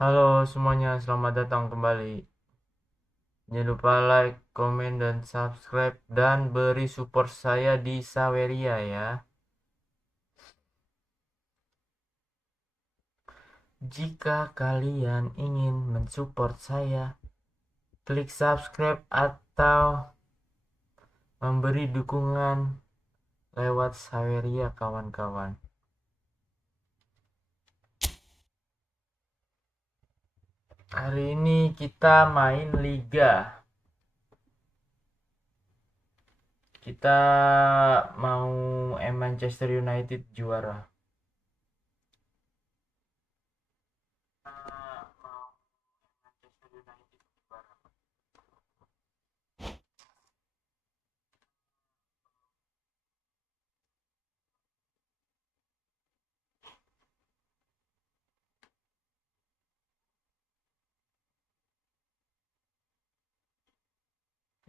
Halo semuanya, selamat datang kembali. Jangan lupa like, komen, dan subscribe dan beri support saya di Saweria ya. Jika kalian ingin mensupport saya, klik subscribe atau memberi dukungan lewat Saweria kawan-kawan. Hari ini kita main Liga. Kita mau Manchester United juara.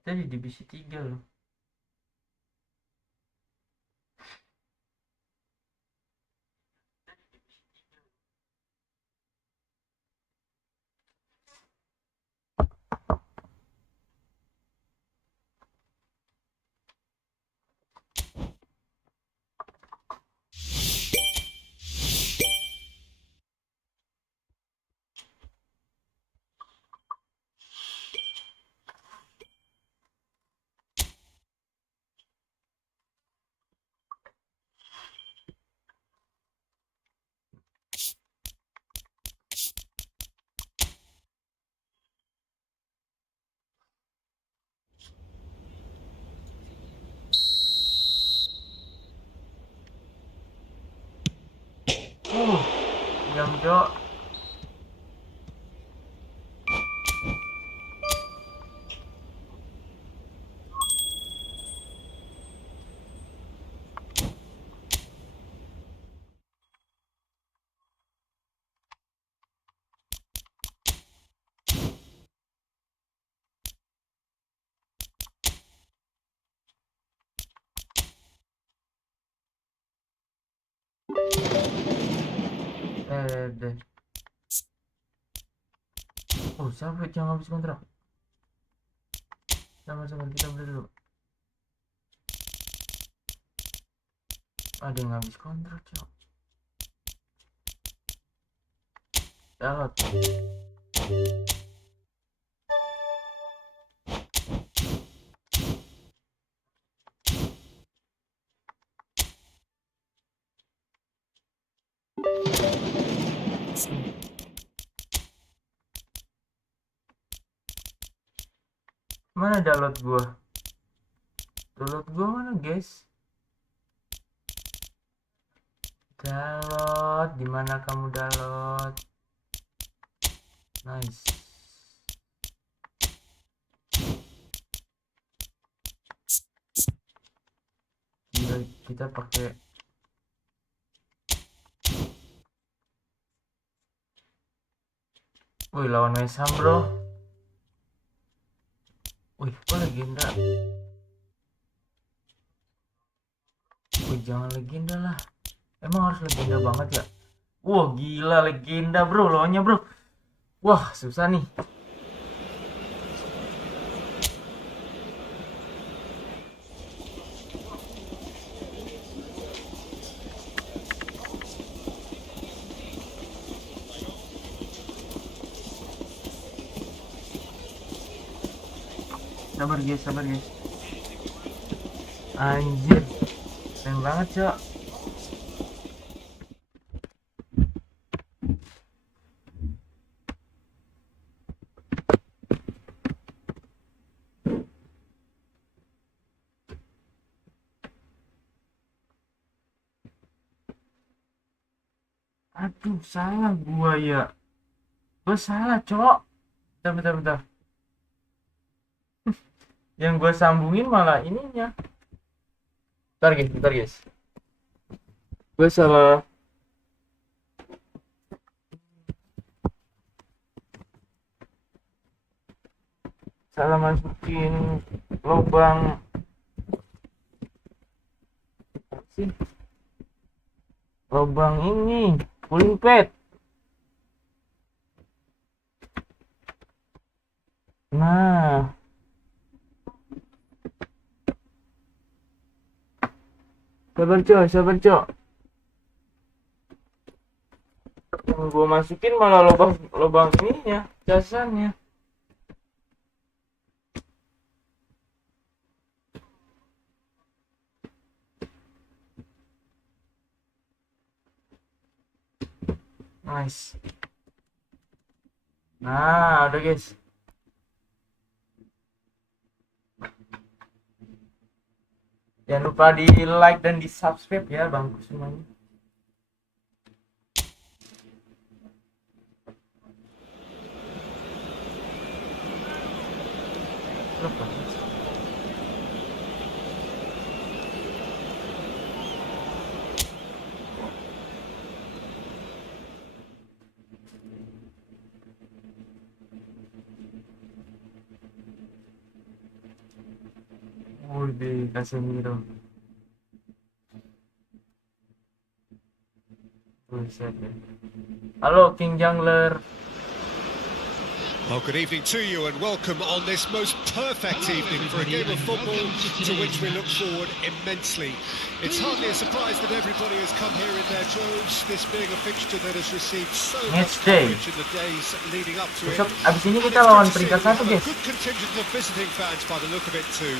Kita di divisi 3 loh. Diam Jo. Deh. Oh, siapa yang habis kontrak? Sabar, kita beli dulu. Ada yang habis kontrak, cok. Dapat. Mana download gua? Download gua mana, guys? Download, di mana kamu download? Nice. Gila, kita pakai wih, lawan West Ham, bro. Wih, kok legenda? Wih, jangan legenda lah. Emang harus legenda banget ya? Wah, gila legenda, bro. Lawannya, bro. Wah, susah nih. Sabar guys. Anjir, keren banget, cok. Aduh, salah gua ya. Gua salah, cok. Bentar. Yang gua sambungin malah ininya. Bentar guys. Gua salah. Salah masukin lubang. Sih. Lubang ini. Cooling pad. Sabar cok, sabar cok. Gue masukin malah lubang ininya, casannya. Nice. Nah, udah guys. Jangan lupa di like dan di subscribe ya bangku semuanya. Udah Casemiro. Buset ya. Halo King Jungler. Well, good evening to you and welcome on this most perfect evening for a game of football to which we look forward immensely. It's hardly a surprise that everybody has come here in their droves, this being a fixture that has received so much coverage in the days leading up to it. Abis ini kita lawan peringkat 1 guys. A good contingent of visiting fans by the look of it too.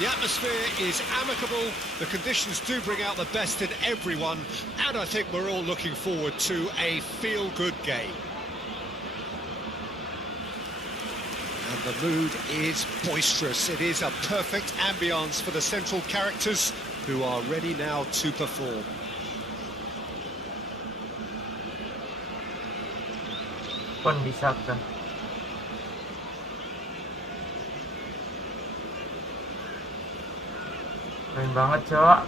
The atmosphere is amicable, the conditions do bring out the best in everyone, and I think we're all looking forward to a feel-good game. And the mood is boisterous. It is a perfect ambience for the central characters who are ready now to perform. Pun bisa kan. Keren banget, Cok.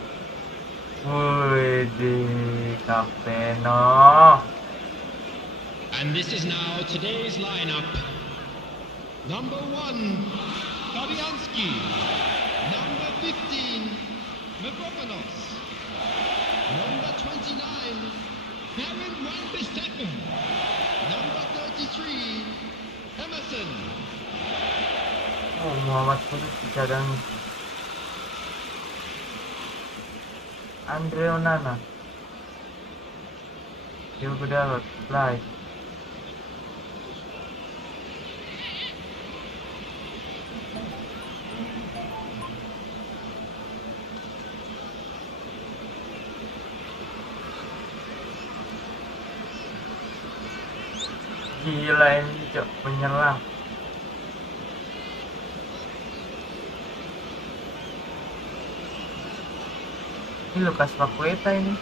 Wih, di Kapeno. And this is now today's lineup. Number 1, Fabianski. Number 15, Mavropanos. Number 29, Karen Wan-Bissaka. Number 33, Emerson. Oh, Muhammad Kudus dicadangi. Andre Onana. Diogo Dalot, live. Gila ini cok, menyerang. Ini Lukas Paqueta ini.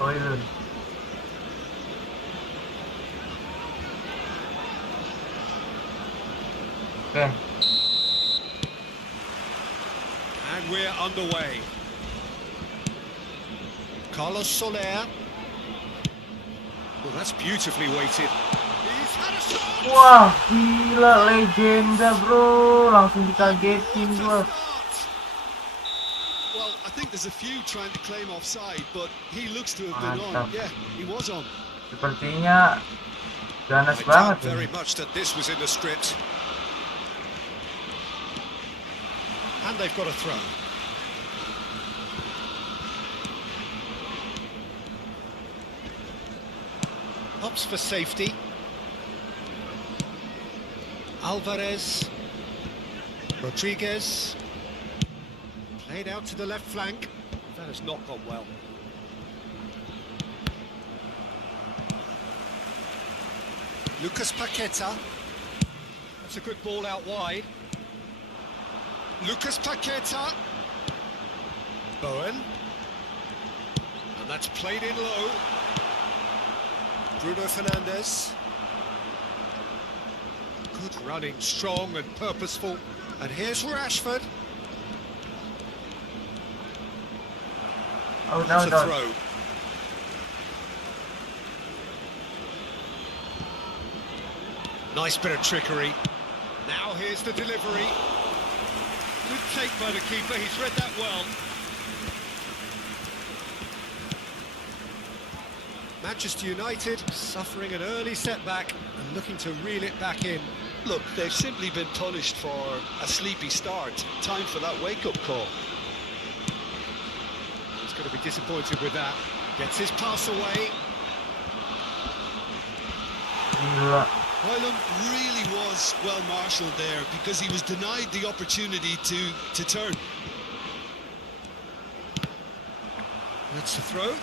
Oh itu. Oke. And we're underway. Carlos Soler. Well, that's beautifully weighted. He's had a shot. Wah, gila legenda, bro. Langsung dikagetin gua. Well, I think there's a few trying to claim offside, but he looks to have been on. Yeah, he was on. Sepertinya ganas I banget doubt very ini. much that this was in the script. And they've got a throw. Hops for safety. Alvarez. Rodriguez. Played out to the left flank. That has not gone well. Lucas Paqueta. That's a good ball out wide. Lucas Paqueta. Bowen. And that's played in low. Bruno Fernandes. Good running, strong and purposeful. And here's Rashford. Oh, That's no, a throw. Nice bit of trickery. Now here's the delivery. Good take by the keeper, he's read that well. Manchester United suffering an early setback and looking to reel it back in. Look, they've simply been punished for a sleepy start. Time for that wake-up call. He's going to be disappointed with that. Gets his pass away. Gila. Hoylund really was well marshalled there because he was denied the opportunity to turn. That's the throw.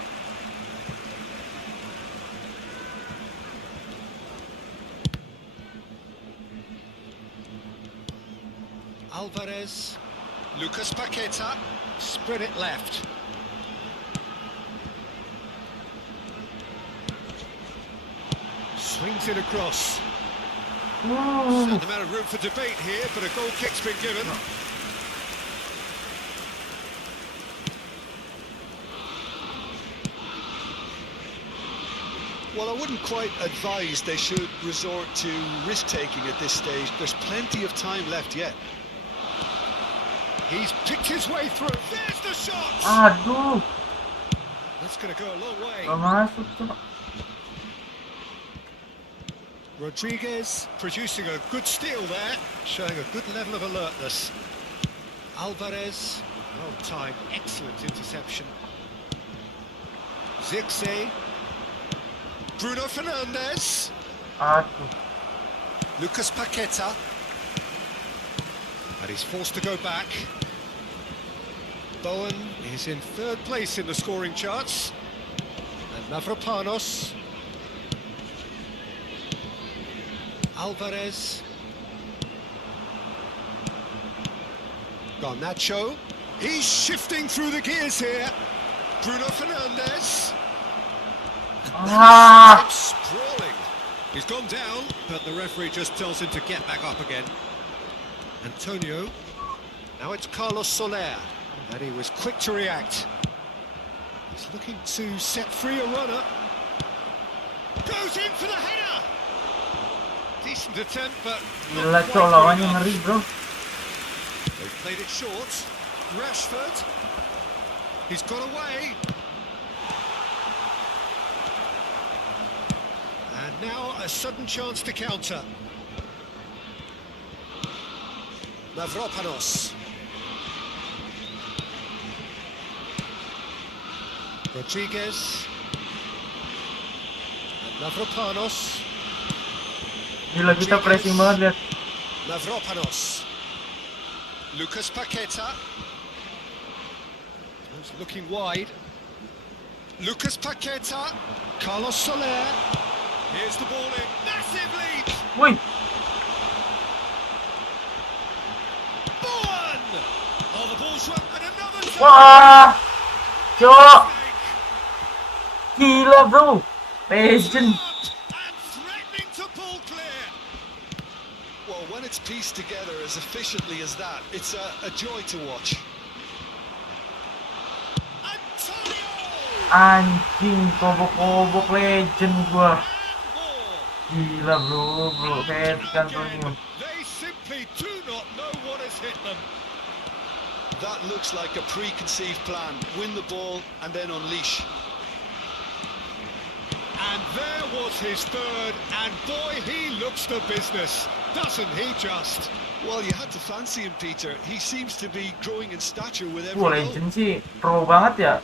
Alvarez. Lucas Paqueta. Spread it left. Swings it across. Ooh. Certain amount of room for debate here, but a goal kick's been given. Well, I wouldn't quite advise they should resort to risk-taking at this stage. There's plenty of time left yet. He's picked his way through. There's the shot! Aduh. That's going to go a long way. Gak masuk, Cok. Rodriguez producing a good steal there, showing a good level of alertness. Alvarez, well timed, excellent interception. Zirkzee. Bruno Fernandes. Aduh. Lucas Paqueta. And he's forced to go back. Bowen is in third place in the scoring charts. And Mavropanos. Alvarez. Garnacho. He's shifting through the gears here. Bruno Fernandes. Ah. Sprawling. He's gone down, but the referee just tells him to get back up again. Antonio. Now it's Carlos Soler. And he was quick to react. He's looking to set free a runner. Goes in for the header. Decent attempt, but Gila, Cok, lawannya ngeri, bro. they've played it short. Rashford. He's got away. And now a sudden chance to counter. Mavropanos. Rodriguez. And Mavropanos. Gila, kita pressing banget, lihat. Mavropanos. Lucas Paqueta. He's looking wide. Lucas Paqueta. Carlos Soler. Here's the ball in. Massive lead. Wih. Bowen. Oh, the ball's run and another shot. Wah. Cok. Gila, bro. Legend. And threatening to pull clear. Well, when it's pieced together as efficiently as that, it's a joy to watch. Antonio. Anjing, kobok-kobok legend gua. Gila, bro. Kayak Antonio. They simply do not know what has hit them. That looks like a preconceived plan. Win the ball and then unleash. And there was his third, and boy, he looks the business, doesn't he just? Well, you had to fancy him, Peter. He seems to be growing in stature with every Wah, goal. legend sih. Pro banget ya.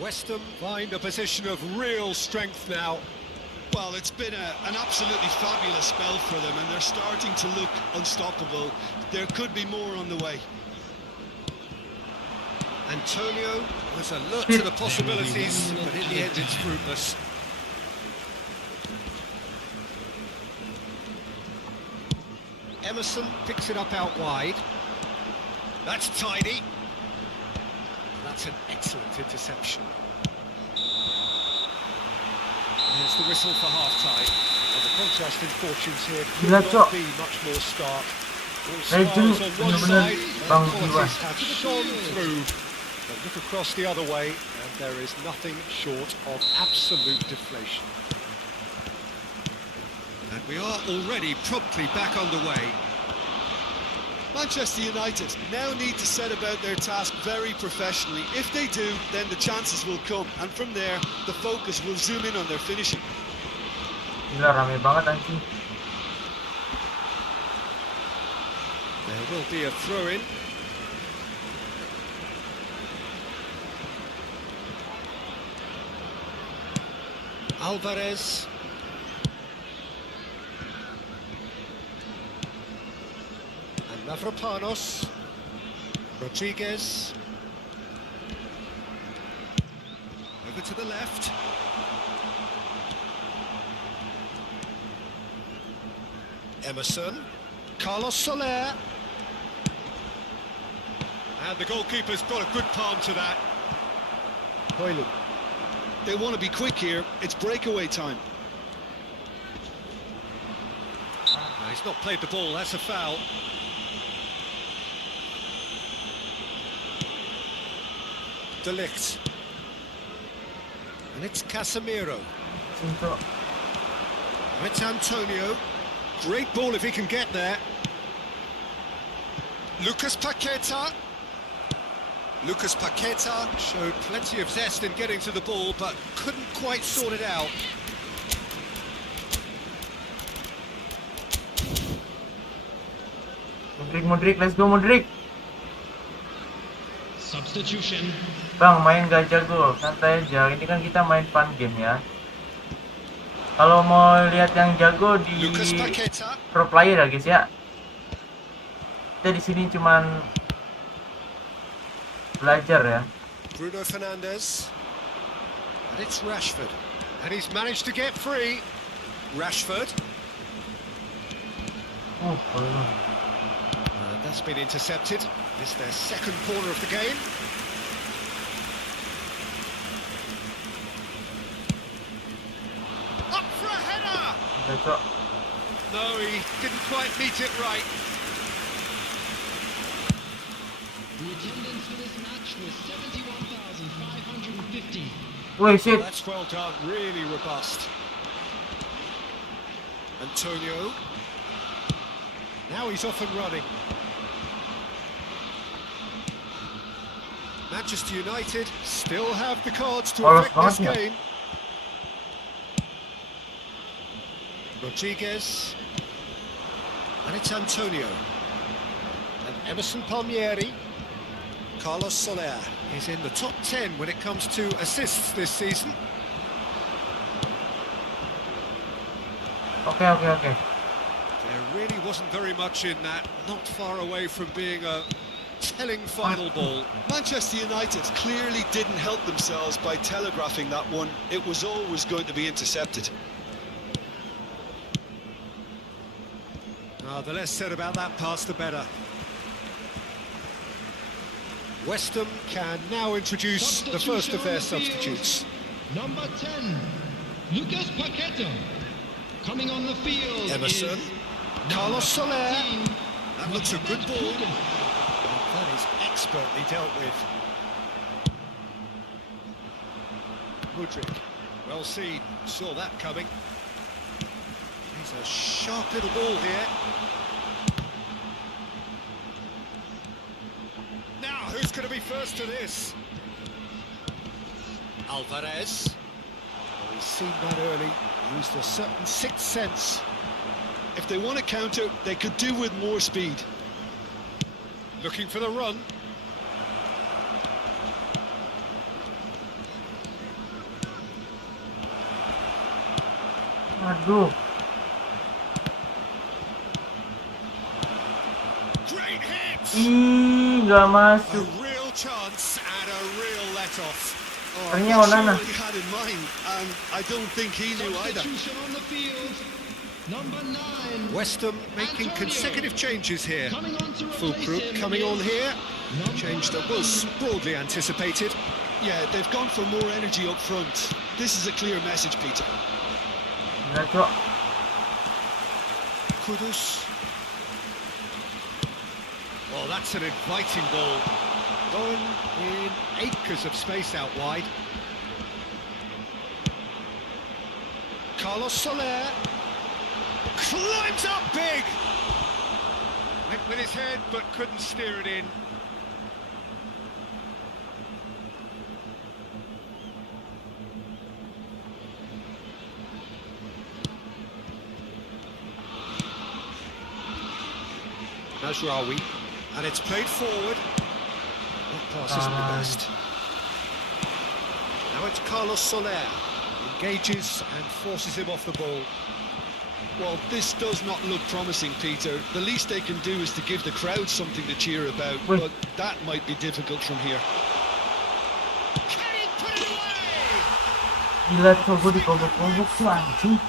West Ham find a position of real strength now. Well, it's been an absolutely fabulous spell for them, and they're starting to look unstoppable. There could be more on the way. Antonio was alert to the possibilities, but in the end it's fruitless. Emerson picks it up out wide. That's tidy. That's an excellent interception. There's the whistle for half-time. And the contrast in fortunes here could Gila, not Cok. be much more stark. All Legend, smiles on one bener-bener side, and Bang qualities Jiwa. have shone through. But look across the other way, and there is nothing short of absolute deflation. And we are already promptly back underway. Manchester United now need to set about their task very professionally. If they do, then the chances will come, and from there, the focus will zoom in on their finishing. Gila, rame banget anjing. There will be a throw-in. Alvarez. And Mavropanos. Rodriguez. Over to the left. Emerson. Carlos Soler. And the goalkeeper's got a good palm to that. Hoylu. They want to be quick here. It's breakaway time. No, he's not played the ball, that's a foul. De Ligt. And it's Casemiro. Untuk It's Antonio. Great ball if he can get there. Lucas Paqueta. Lucas Paqueta showed plenty of zest in getting to the ball, but couldn't quite sort it out. Modric, let's go Modric. Substitution. Bang, main gak jago, santai aja. Ini kan kita main fun game ya. Kalau mau lihat yang jago di Lucas Paqueta. pro player ya guys ya. Kita di sini cuman belajar ya. Bruno Fernandes. And it's Rashford. And he's managed to get free. Rashford. And that's been intercepted. It's their second corner of the game. Up for a header! Besok No, he didn't quite meet it right. The attendance for this match was 71,550. woi shit. That's well done, really robust. Antonio. Now he's off and running. Manchester United still have the cards to Oh, affect this that's game. Rodriguez. And it's Antonio. And Emerson Palmieri. Carlos Soler is in the top 10 when it comes to assists this season. Oke. There really wasn't very much in that, not far away from being a telling final ball. Manchester United clearly didn't help themselves by telegraphing that one. It was always going to be intercepted. The less said about that pass, the better. West Ham can now introduce the first of their substitutes. Number 10, Lucas Paqueta. Coming on the field Emerson. is Carlos Soler. 13, That looks a good ball. Mohamed That is expertly dealt with. Mudryk, well seen, saw that coming. He's a sharp little ball here. Now, who's going to be first to this? Alvarez. Oh, he's seen that early, used a certain sixth sense. If they want to counter, they could do with more speed. Looking for the run. Aduh. Great hit! Nggak A masuk. real chance and a real let-off. Oh, Kayaknya I'm not sure Onana. what he had in mind, and I don't think he knew either. Substitution on the field. Number 9. West Ham making Antonio. consecutive changes here. Coming on to Full replace group him coming on is here. number Change that was 11. broadly anticipated. Yeah, they've gone for more energy up front. This is a clear message, Peter. Nggak, Cok. Kudus. Well, that's an inviting ball. Going in acres of space out wide. Carlos Soler. Climbs up big! Went with his head, but couldn't steer it in. Mazraoui, and it's played forward. That pass isn't the best. Now it's Carlos Soler. Engages and forces him off the ball. Well, this does not look promising, Peter. The least they can do is to give the crowd something to cheer about, but that might be difficult from here. Can he put it away? Gila cok, gue dikobok-kobok tuh anjing.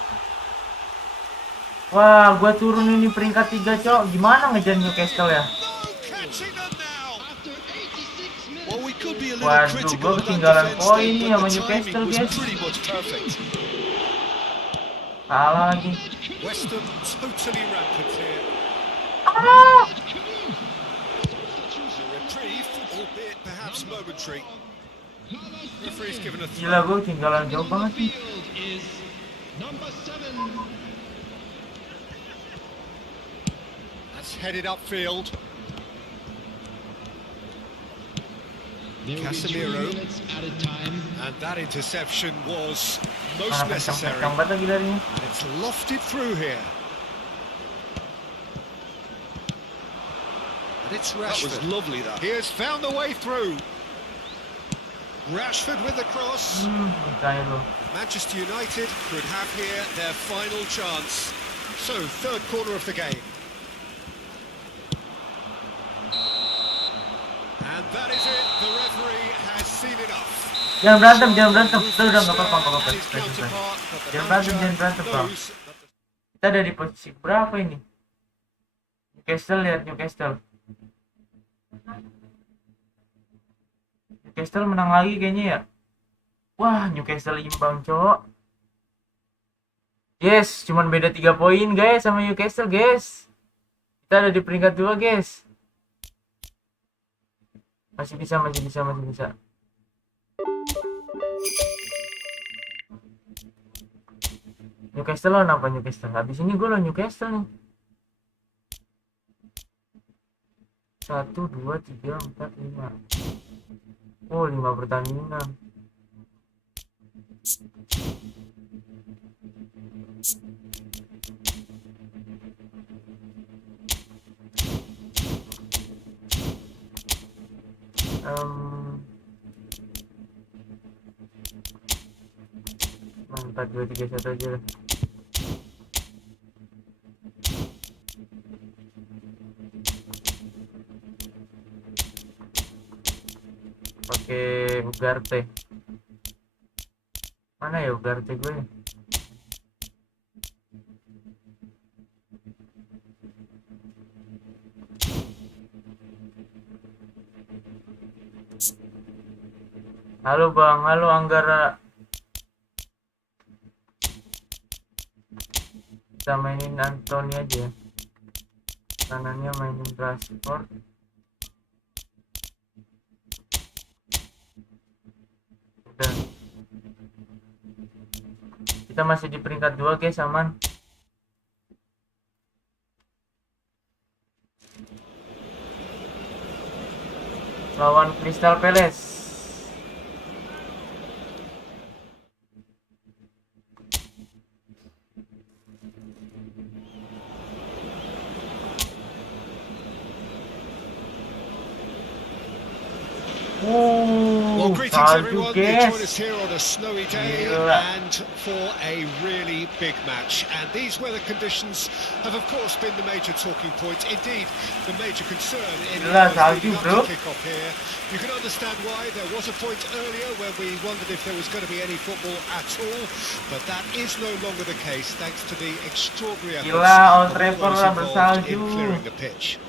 Wah, gue turun ini peringkat 3 cok. Gimana ngejar Newcastle ya? No catching them now. After 86 minutes. Well, we could be a little Waduh, critical gue of that ketinggalan defense poin there, nih but sama the Newcastle timing was guys. pretty much perfect. Salah lagi. Weston totally rampant here. Ah! A reprieve, albeit perhaps momentary. Referee's given a Gila, throw. gue ketinggalan jauh banget nih. Field is number 7. That's headed upfield. There will be 3 Casemiro. minutes added time. And that interception was most Mana necessary. kencang banget lagi larinya. It's lofted through here. And it's That was Rashford. lovely, that. He has found the way through. Rashford with the cross. Percaya lo. Manchester United could have here their final chance. So, third corner of the game. And that is it. The referee has seen enough. Jangan berantem, jangan berantem. Udah nggak apa-apa, nggak apa-apa. And his counterpart, but the Jangan berantem, manager jangan berantem, Bang. knows that the Kita ada di posisi berapa ini? Newcastle, lihat Newcastle. Newcastle menang lagi kayaknya ya. Wah, Newcastle imbang, cok. Yes, cuman beda 3 poin guys sama Newcastle, guys. Kita ada di peringkat 2, guys. Masih bisa. Newcastle lawan apa Newcastle? Habis ini gue lawan Newcastle nih. 1, 2, 3, 4, 5. Oh, 5 pertandingan. Mantap, 2, 3, 1 aja lah. Pakai Ugarte. Mana ya Ugarte gue nih? Halo Bang, halo Anggara. Kita mainin Anthony aja. Kanannya mainin Rashford. Udah. Kita masih di peringkat 2 guys, aman. Lawan Crystal Palace. Well, greetings salju everyone. You join us guys. here on a snowy day Gila. and for a really big match. And these weather conditions have, of course, been the major talking point. Indeed, the major concern in Gila, the salju, leading up bro. to kick-off here. You can understand why. There was a point earlier where we wondered if there was going to be any football at all, but that is no longer the case thanks to the extraordinary efforts Gila, Old of all Trafford those lah involved in bersalju. clearing the pitch.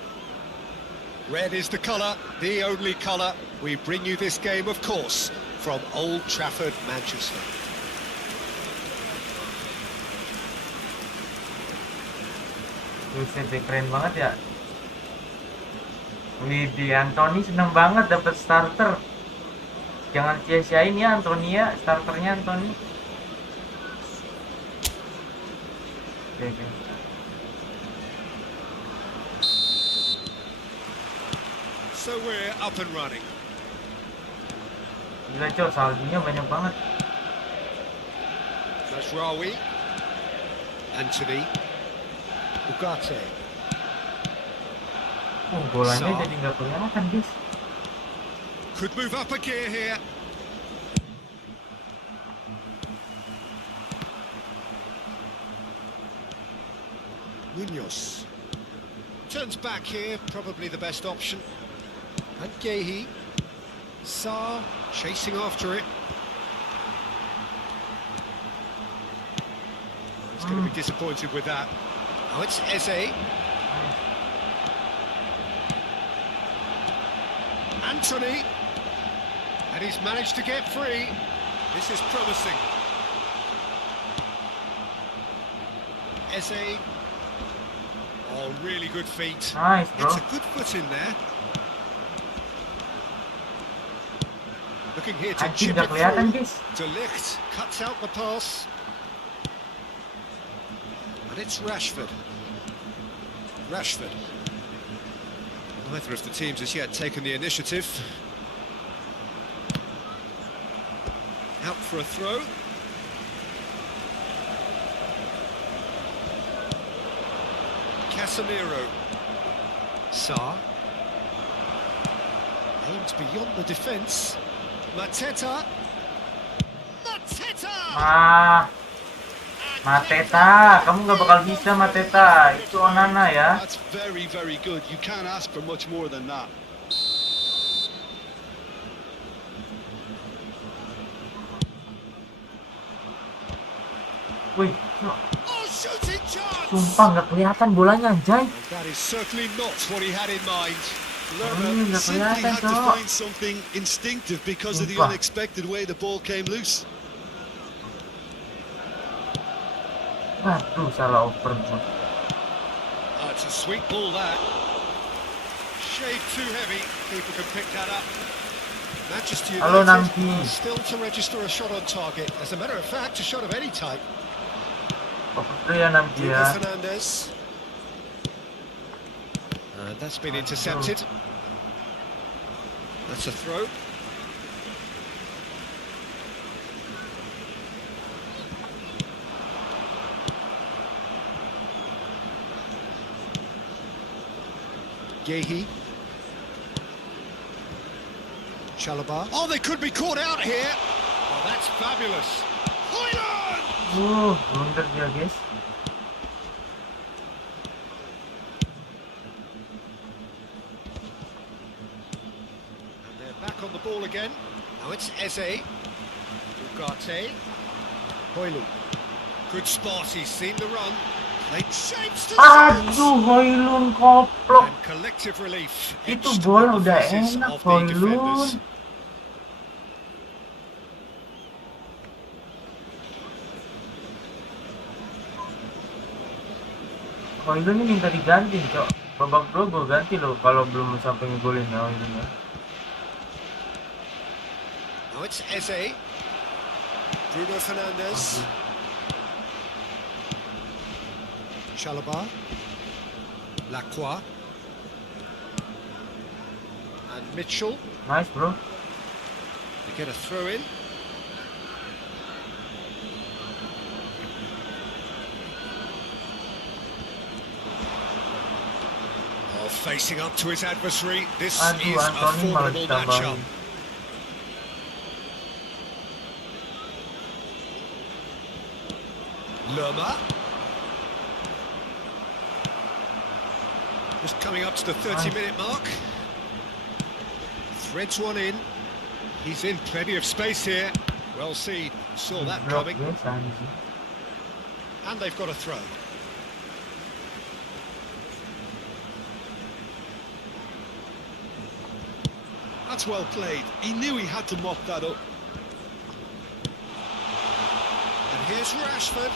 Red is the colour, the only colour. We bring you this game, of course, from Old Trafford, Manchester. Buset deh, keren banget ya. Widih, Anthony seneng banget dapat starter. Jangan sia-siain ya Anthony ya, starternya Anthony. Oke. So we're up and running. Gila cok, saljunya banyak banget. Masraoui, Anthony, Ugarte. Bolanya Sar. jadi nggak kelihatan guys. Could move up a gear here. Munoz. Turns back here, probably the best option. And Gehi. Sarr chasing after it. He's going to be disappointed with that. Now it's Eze. Anthony. And he's managed to get free. This is promising. Eze. Oh, really good feet. Nice, bro. It's a good foot in there. Looking here to Anjing chip gak it kelihatan, through. guys. De Ligt cuts out the pass. And it's Rashford. Rashford. Neither of the teams has yet taken the initiative. Out for a throw. Casemiro. Sarr. Aimed beyond the defence. Mateta. Mateta! Mateta, kamu gak bakal bisa Mateta. Itu Onana ya. That's very, very good. You can't ask for much more than that. Wih, Oh, shooting chance! sumpah gak kelihatan bolanya, anjay. That is certainly not what he had in mind. Ini gak Simply kelihatan, had to cok. find something instinctive because of the Sumpah. unexpected way the ball came loose. Aduh, salah oper gue. It's a sweet ball that. Shade too heavy. People can pick that up. Manchester Halo, United Namki. still to register a shot on target. As a matter of fact, a shot of any type. Oper ya nanti Bruno ya. Fernandes. That's been intercepted. That's a throw. Gehi. Chalobah. Oh, they could be caught out here. Oh, that's fabulous. Højlund! Blunder dia, guys. And they're back on the ball again. Now it's Eze. Ugarte. Højlund. Good spot, he's seen the run. Played shapes to Aduh, Højlund koplok. And collective relief. Itu etched bola on the udah faces enak, of the defenders. Højlund. Højlund ini minta diganti, cok. Babak 2 gue ganti loh kalau belum sampai ngegolin ya Højlund ya. Now it's Eze. Bruno Fernandes. Chalobah. Lacroix. And Mitchell. Nice, bro. They get a throw in. Oh, facing up to his adversary. This Aduh, is a Anthony malah formidable matchup. ditambahin. Lerma. Just coming up to the 30-minute mark. Threads one in. He's in plenty of space here. Well seen. Saw that Blok, coming. guys, anjing. And they've got a throw. That's well played. He knew he had to mop that up. And here's Rashford.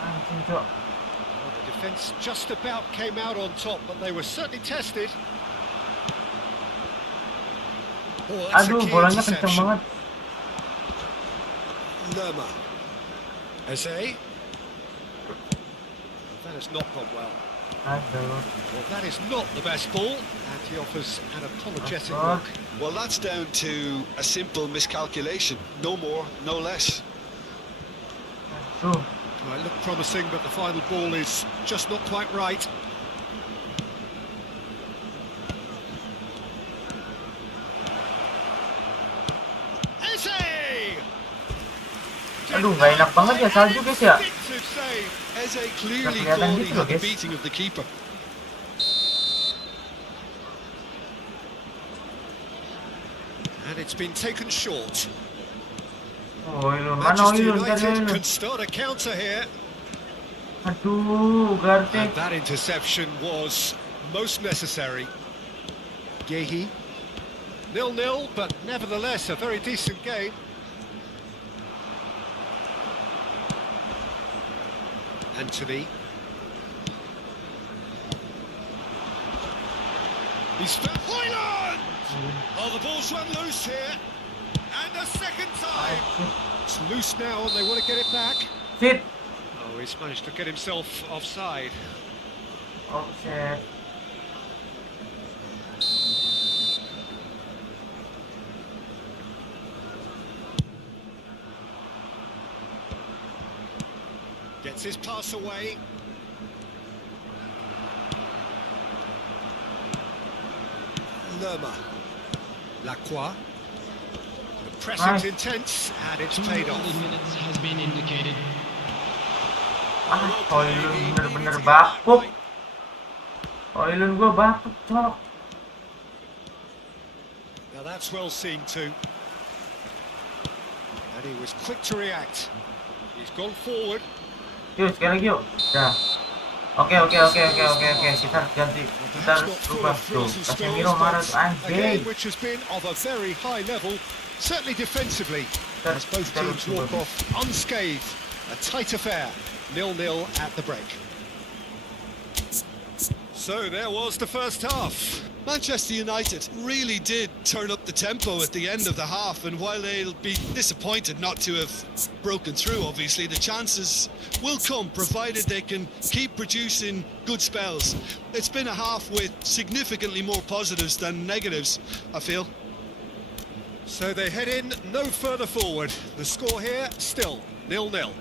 Anjing, cok. Well, the defence just about came out on top, but they were certainly tested. Oh, that's a Aduh, key bolanya kenceng interception. banget. Lerma. Eze. That has not gone well. Nice, bro. Well, that is not the best ball, and he offers an apologetic Oh. look. Well, that's down to a simple miscalculation. No more, no less. Tuh, Well, it looked promising, but the final ball is just not quite right. Eze! aduh, nggak enak banget ya salju, guys ya. Stick to impressive save. Eze clearly Kelihatan thought he gitu loh, had the guys. beating of the keeper. And it's been taken short. Oilun, mana Manchester Oilun? Cari United Oilun. can start a counter here. Aduh, Ugarte. And that interception was most necessary. Gehi. 0-0, but nevertheless a very decent game. Anthony. He's found Hoyland! Oh, the ball's run loose here. And a second time. It's loose now and they want to get it back. Sit. Oh, he's managed to get himself offside. Offset. Gets his pass away. Lerma. Lacroix. The pressing's Nice. intense and it's 2 paid off. minutes has been indicated. Oilun bener-bener bapuk. Oilun gua bapuk, cok. Now that's well seen too. And he was quick to react. He's gone forward. Yuk, sekali lagi yuk. Dah. Oke. Kita ganti. Kita rubah tuh. Casemiro marah tuh A game anjing. which has been of a very high level, certainly defensively, as both teams walk off unscathed. A tight affair, 0-0 at the break. So there was the first half. Manchester United really did turn up the tempo at the end of the half, and while they'll be disappointed not to have broken through, obviously, the chances will come, provided they can keep producing good spells. It's been a half with significantly more positives than negatives, I feel. So they head in no further forward. The score here still 0-0.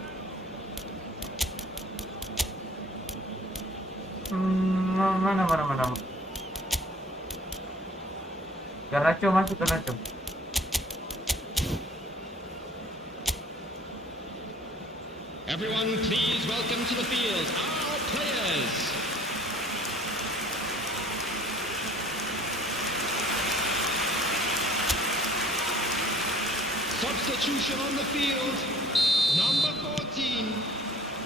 Mana. Garnacho masuk, Garnacho. Everyone, please welcome to the field our players. Substitution on the field. Number 14,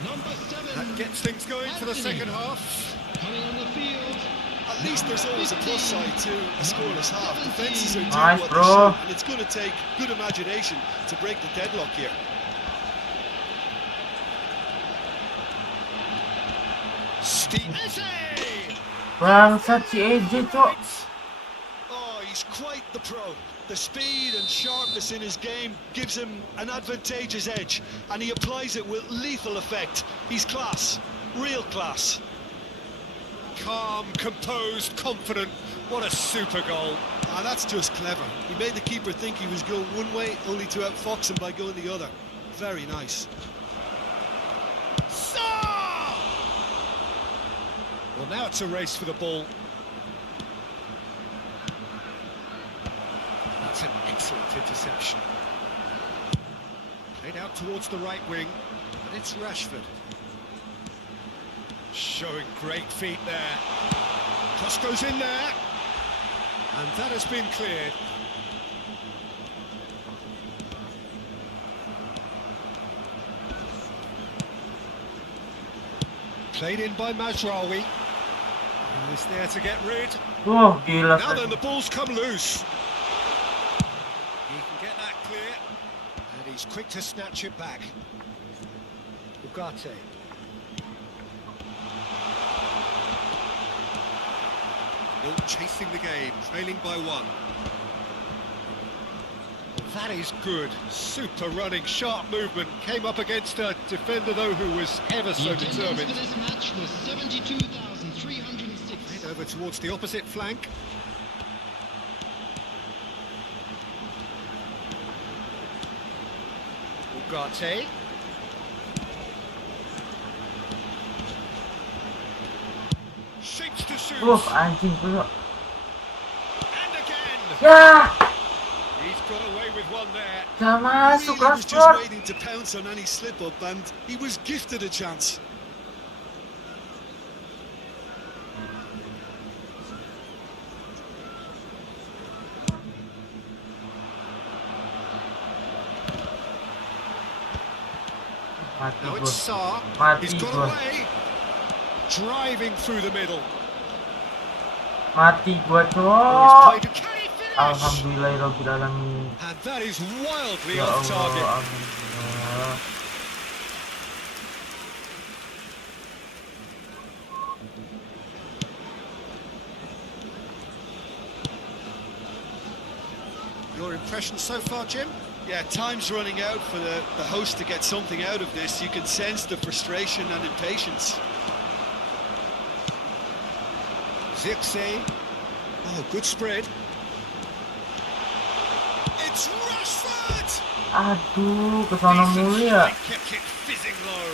number 7. That gets things going for the second half. Coming on the field. At least there's always a plus side to a scoreless half. Defences are doing Nice, what bro. they should, and it's going to take good imagination to break the deadlock here. Steve Eze! Bangsat si EJ, cok. Oh, he's quite the pro. The speed and sharpness in his game gives him an advantageous edge, and he applies it with lethal effect. He's class, real class. Calm, composed, confident. What a super goal. And that's just clever. He made the keeper think he was going one way, only to outfox him by going the other. Very nice. Well, now it's a race for the ball. That's an excellent interception. Played out towards the right wing, and it's Rashford. Showing great feet there. Cross goes in there, and that has been cleared. Played in by Mazraoui. He's there to get rid. Gila. Now then, the ball's come loose. He can get that clear, and he's quick to snatch it back. Ugarte. Still chasing the game, trailing by 1. That is good. Super running, sharp movement. Came up against a defender, though, who was ever so The attendance determined. for this match was 72,306. Head over towards the opposite flank. Ugarte. Shapes to shoot. Anjing pula. And again. Ya. He's got away with one there. Gak masuk Really was just Rashford. waiting to pounce on any slip up, and he was gifted a chance. Mati Now gua. it's Sarr. Mati He's got gua. away. Driving through the middle. Mati gua, Oh, he's cok. played a carry finish. Alhamdulillahirobbilalamin. And that is wildly Ya off Allah, target. alhamdulillah. Your impression so far, Jim? Yeah, time's running out for the host to get something out of this. You can sense the frustration and impatience. Zirkzee. Oh, good spread. It's Rashford! Aduh, kesana Decent mulu ya. strike, kept it fizzing low.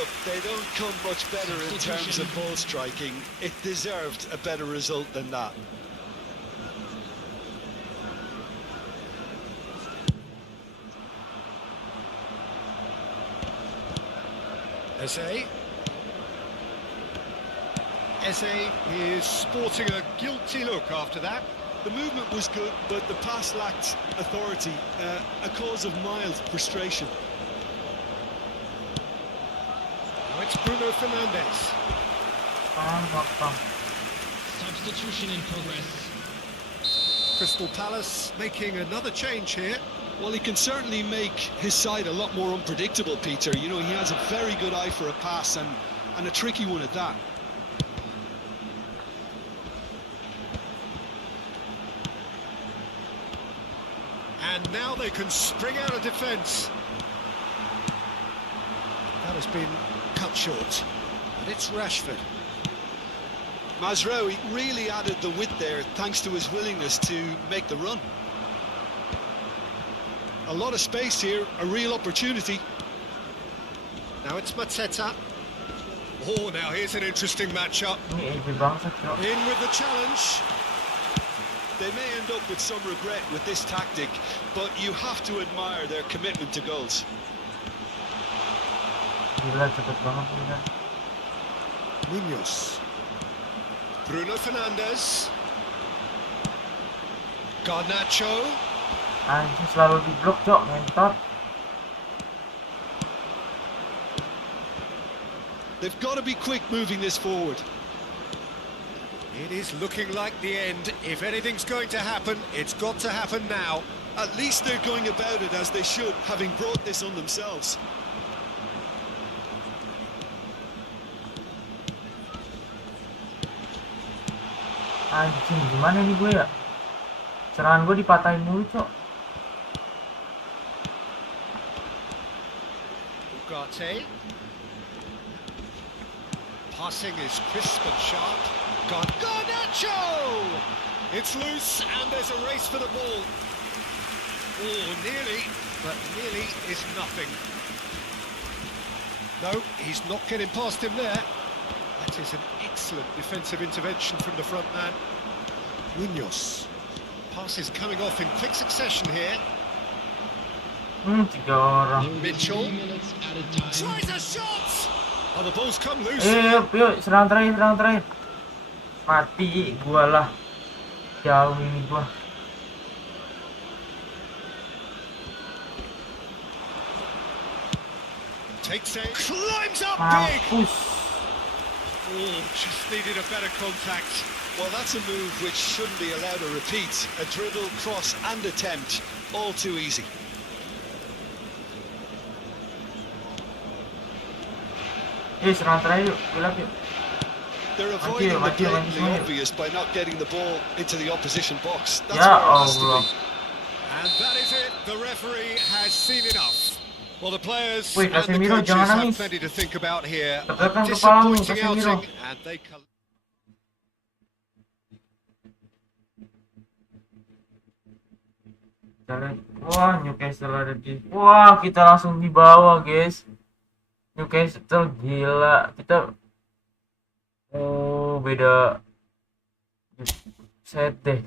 Look, they don't come much better in terms of ball striking. It deserved a better result than that. Eze is sporting a guilty look after that. The movement was good, but the pass lacked authority, a cause of mild frustration. Now it's Bruno Fernandes. Pam. Substitution in progress. Crystal Palace making another change here. Well, he can certainly make his side a lot more unpredictable, Peter. You know, he has a very good eye for a pass, and a tricky one at that. And now they can spring out of defence. That has been cut short. And it's Rashford. Mazraoui really added the width there thanks to his willingness to make the run. A lot of space here, a real opportunity. Now it's Mateta. Oh, now here's an interesting matchup. Ini easy banget, cok. In with the challenge. They may end up with some regret with this tactic, but you have to admire their commitment to goals. Gila cepet banget ini kan. Munoz. Bruno Fernandes. Garnacho. Anjing selalu di blok, cok, ngentot. They've got to be quick moving this forward. It is looking like the end. If anything's going to happen, it's got to happen now. At least they're going about it as they should, having brought this on themselves. Anjing, gimana nih gue ya? Serangan gue dipatahin mulu, cok. Ugarte. Passing is crisp and sharp. Garnacho! It's loose and there's a race for the ball. Oh, nearly, but nearly is nothing. No, he's not getting past him there. That is an excellent defensive intervention from the front man. Munoz. Passes coming off in quick succession here. 3 orang. Mitchell. 3 minutes added time. Tries a shot! Oh, the ball's come loose. Yuk, serang terakhir. Mati gua lah. Jauh ini gua. Takes it, climbs up big. Mampus. Oh, just needed a better contact. Well, that's a move which shouldn't be allowed to repeat. A dribble, cross and attempt, all too easy. Serang terakhir yuk, gelap yuk. They're avoiding the maju, blatantly maju. obvious by not getting the ball into the opposition box. That's Ya where it has to Allah. be. And that is it. The referee has seen enough. Well, the players Wih, and the Casemiro, coaches jangan have nangis. plenty to think about here. A Tekan kepalamu, disappointing Casemiro. outing, and they Kita lihat. Wah, Newcastle ada di. Wah, kita langsung di bawah, guys. Newcastle gila. Kita beda set deh.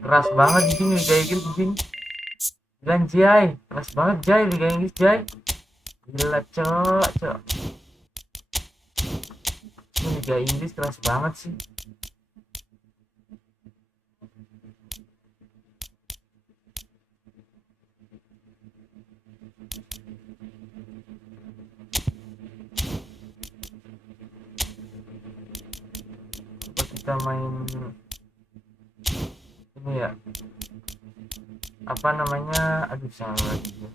Keras banget di sini kayak gitu di sini. Dan Jai, keras banget Jai, Liga Inggris Jai. Gila cok. Ini Liga Inggris keras banget sih. Coba kita main ini ya. Apa namanya? Aduh salah lagi ya.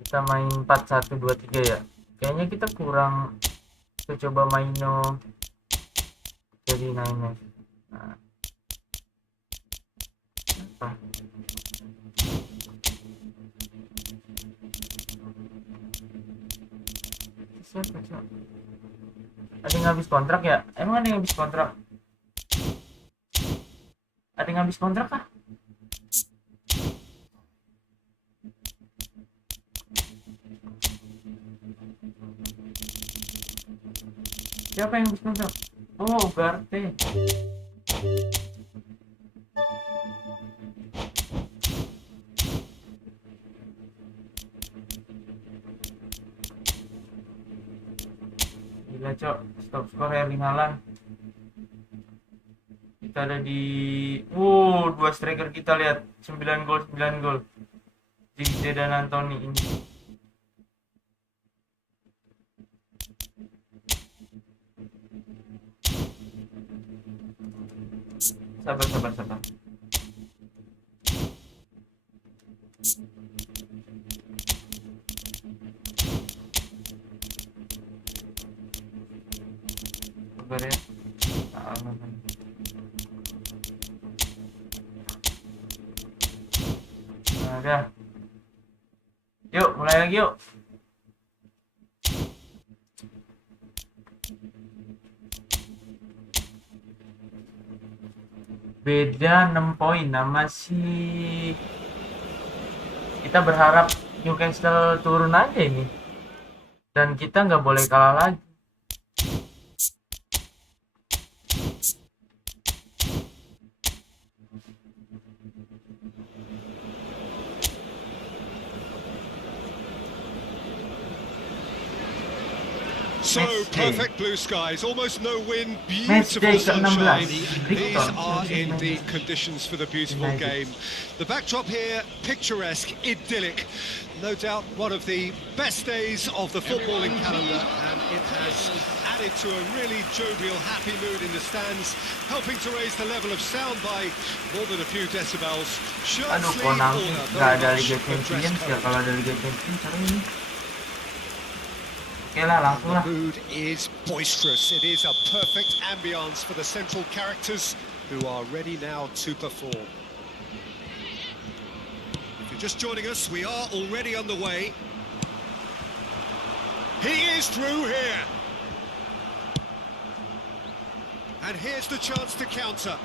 Kita main 4-1-2-3 ya. Kayaknya kita kurang. Kita coba maino jadi Niners. Nah. Apa? Siapa cok? Ada yang habis kontrak ya? Emang ada yang habis kontrak? Ada yang habis kontrak kah? Siapa yang habis kontrak? Oh, Garte. Gila cok, stop skor Erling Haaland. Kita ada di 2 striker kita, lihat 9 gol. Jigde dan Anthony ini. Sabar. Sabar ya. Nah, udah. Yuk, mulai lagi yuk. Beda 6 poin. Nah, masih kita berharap Newcastle turun aja ini. Dan kita nggak boleh kalah lagi. So perfect blue skies, almost no wind, Match day beautiful sunshine. ke-16. These are indeed conditions for the beautiful game. The backdrop here, picturesque, idyllic. No doubt one of the best days of the footballing calendar, and it has added to a really jovial, happy mood in the stands, helping to raise the level of sound by more than a few decibels. Shirt Aduh, sleeve Konami order, nggak very ada much Liga a dress Champions ya. code. Kalau ada Liga Champions seru ini. Oke lah, langsung The lah. mood is boisterous. It is a perfect ambience for the central characters who are ready now to perform. If you're just joining us, we are already underway. He is through here. And here's the chance to counter.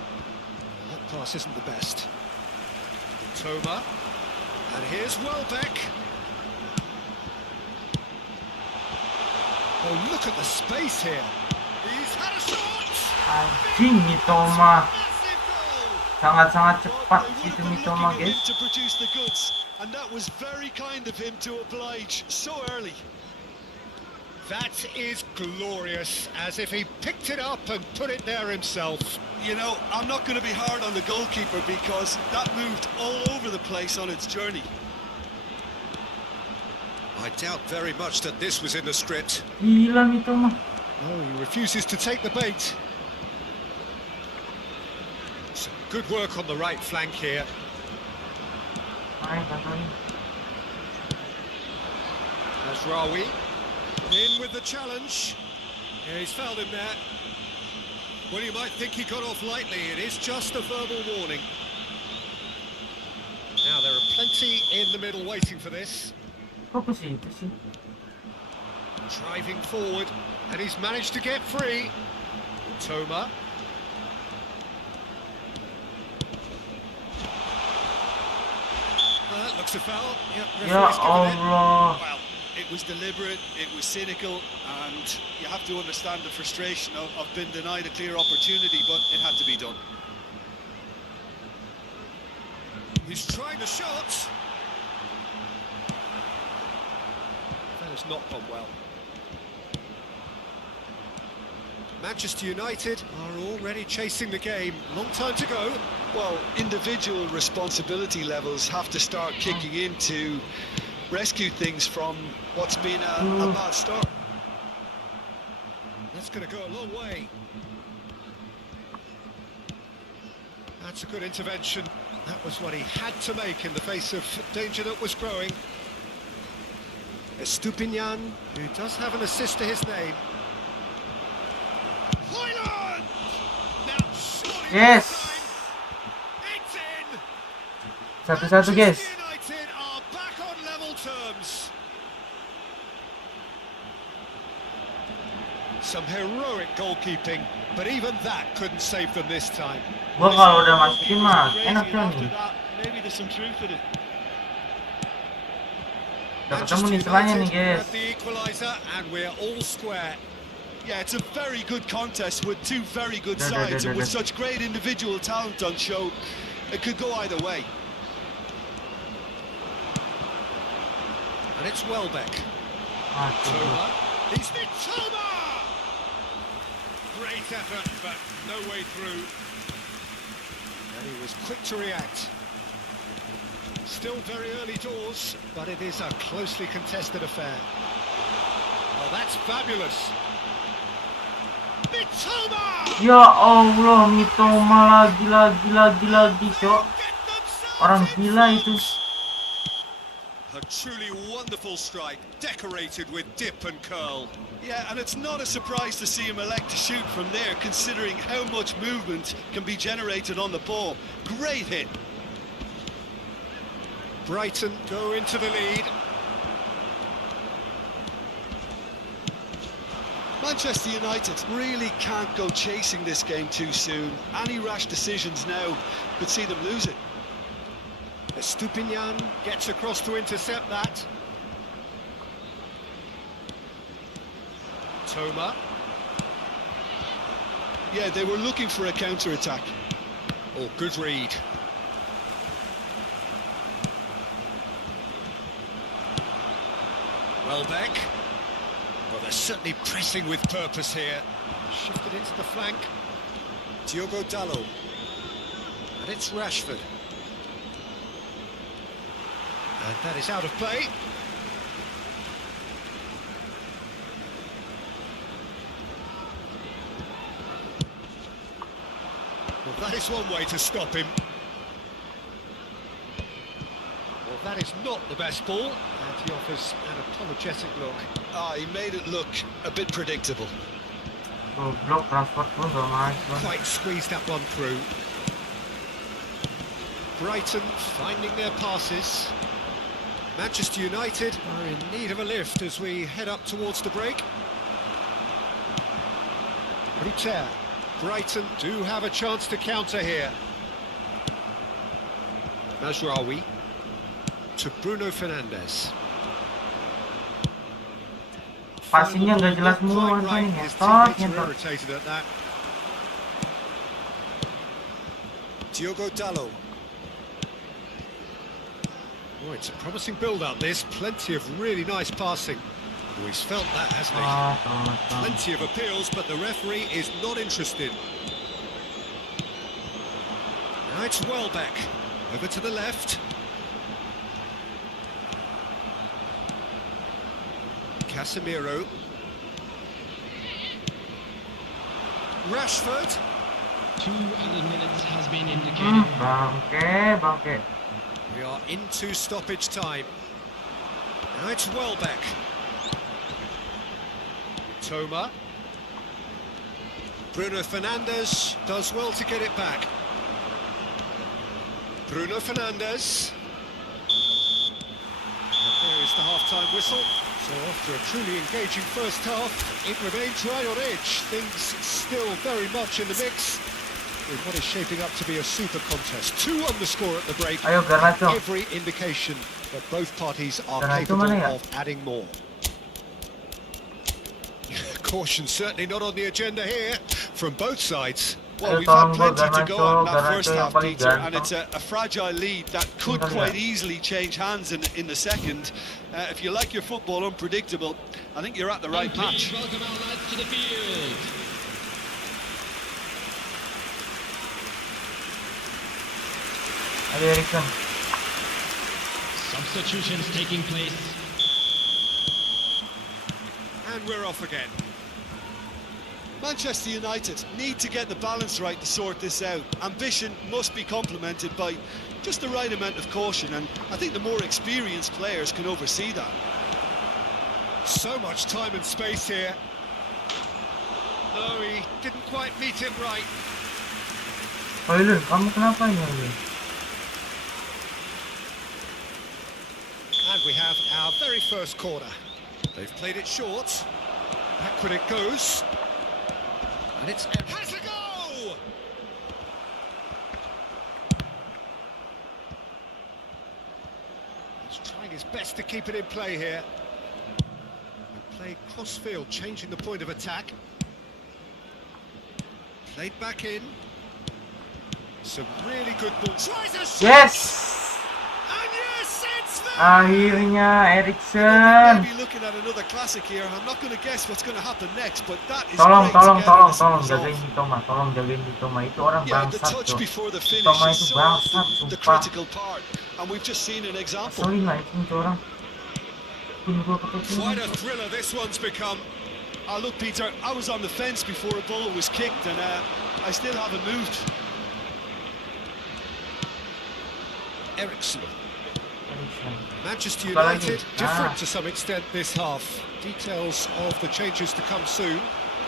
That pass isn't the best. Toma. And here's Welbeck. Oh, look at the space here. He's had a shot. Anjing Mitoma. Massive goal. Sangat-sangat cepat Well, they itu would have been Mitoma, looking at him guys. to produce the goods, and that was very kind of him to oblige so early. That is glorious, as if he picked it up and put it there himself. You know, I'm not going to be hard on the goalkeeper because that moved all over the place on its journey. I doubt very much that this was in the script. Gila Mitoma. No, he refuses to take the bait. Some good work on the right flank here. Main bantuin. That's Rawi. In with the challenge. Yeah, he's fouled him there. Well, you might think he got off lightly. It is just a verbal warning. Now, there are plenty in the middle waiting for this. Kok ke situ sih? Driving forward, and he's managed to get free. Toma. That looks a foul. Yeah, Ya referee's given it. Allah. Well, it was deliberate, it was cynical, and you have to understand the frustration of being denied a clear opportunity, but it had to be done. He's trying the shot. That has not gone well. Manchester United are already chasing the game. Long time to go. Well, individual responsibility levels have to start kicking in to rescue things from what's been a bad start. That's going to go a long way. That's a good intervention. That was what he had to make in the face of danger that was growing. Estupinian, who does have an assist to his name. Hoyland! Now surely Yes. this time, it's in! 1-1 guys. Manchester United are back on level terms. Some heroic goalkeeping, but even that couldn't save them this time. Gua kalau udah masukin mah enak tuh nih. Maybe there's some truth in it. Udah ketemu nih setelahnya nih guys. The equaliser, and we're all square. Yeah, it's a very good contest with two very good sides, and with such great individual talent on show, it could go either way. And it's Welbeck. Aduh. He's Mitoma! Great effort, but no way through. And he was quick to react. Still very early doors, but it is a closely contested affair. Oh, that's fabulous. Mitoma! Ya Allah, Mitoma lagi cok. Orang gila itu. A truly wonderful strike, decorated with dip and curl. Yeah, and it's not a surprise to see him elect to shoot from there, considering how much movement can be generated on the ball. Great hit. Brighton go into the lead. Manchester United really can't go chasing this game too soon. Any rash decisions now could see them lose it. Estupinian gets across to intercept that. Toma. Yeah, they were looking for a counter-attack. Oh, good read. Welbeck. Well, they're certainly pressing with purpose here. Shifted it to the flank. Diogo Dalot. And it's Rashford. And that is out of play. Well, that is one way to stop him. Well, that is not the best ball, and he offers an apologetic look. He made it look a bit predictable. Goblok transport pun gak masuk. Quite squeezed that one through. Brighton finding their passes. Manchester United are in need of a lift as we head up towards the break. Ruter. Brighton do have a chance to counter here. Mazraoui to Bruno Fernandes. Passingnya nggak jelas mulu Quite nih, right, his nyetot, teammates are nyetot. irritated at that. Diogo Dalot. Oh, it's a promising build-up, this. Plenty of really nice passing. Oh, he's felt that, hasn't he? Plenty of appeals, but the referee is not interested. Now it's Welbeck. Over to the left. Casemiro. Rashford. 2 added minutes has been indicated. Bangke. We are into stoppage time. Now it's Welbeck. Toma. Bruno Fernandes does well to get it back. Bruno Fernandes. And there is the half-time whistle. So after a truly engaging first half, it remains right on edge. Things still very much in the mix, with what is shaping up to be a super contest. 2 on the score at the break. Ayo, Garnacho. Every indication that both parties are Garnacho capable mana ya? of adding more. Caution certainly not on the agenda here from both sides. Well, Ayo we've had tolong gua plenty to go on in that first yang half, paling Peter, and ganteng. it's a fragile lead that could Bentar, quite ya. easily change hands in the second. If you like your football unpredictable, I think you're at the right And please match. welcome our lads to the field. Ayo Erikson. Substitutions taking place. And we're off again. Manchester United need to get the balance right to sort this out. Ambition must be complemented by just the right amount of caution, and I think the more experienced players can oversee that. So much time and space here. No, he didn't quite meet him right. Hoylun, kamu kenapa ini? And we have our very first corner. They've played it short. Backward it goes. And it's has a go! He's trying his best to keep it in play here. And play cross-field, changing the point of attack. Played back in. Some really good balls. Tries a shot! Yes! And yes, it's there! Akhirnya Erikson. Maybe looking at another classic here. I'm not going to guess what's going to happen next, but that is Tolong, great tolong, togetherness and tolong resolve. jagain Mitoma, tolong jagain Mitoma. Itu orang Yeah, the bangsat touch tuh. before the finish Mitoma is itu so bangsat, often the sumpah. critical part, and we've just seen an example. Sorry lah itu orang. Bikin gua kepikiran. Quite a thriller this one's become. Look, Peter, I was on the fence before a ball was kicked, and I still haven't moved. Ericsson. Erikson. Manchester Apalagi? United, different to some extent this half. Details of the changes to come soon.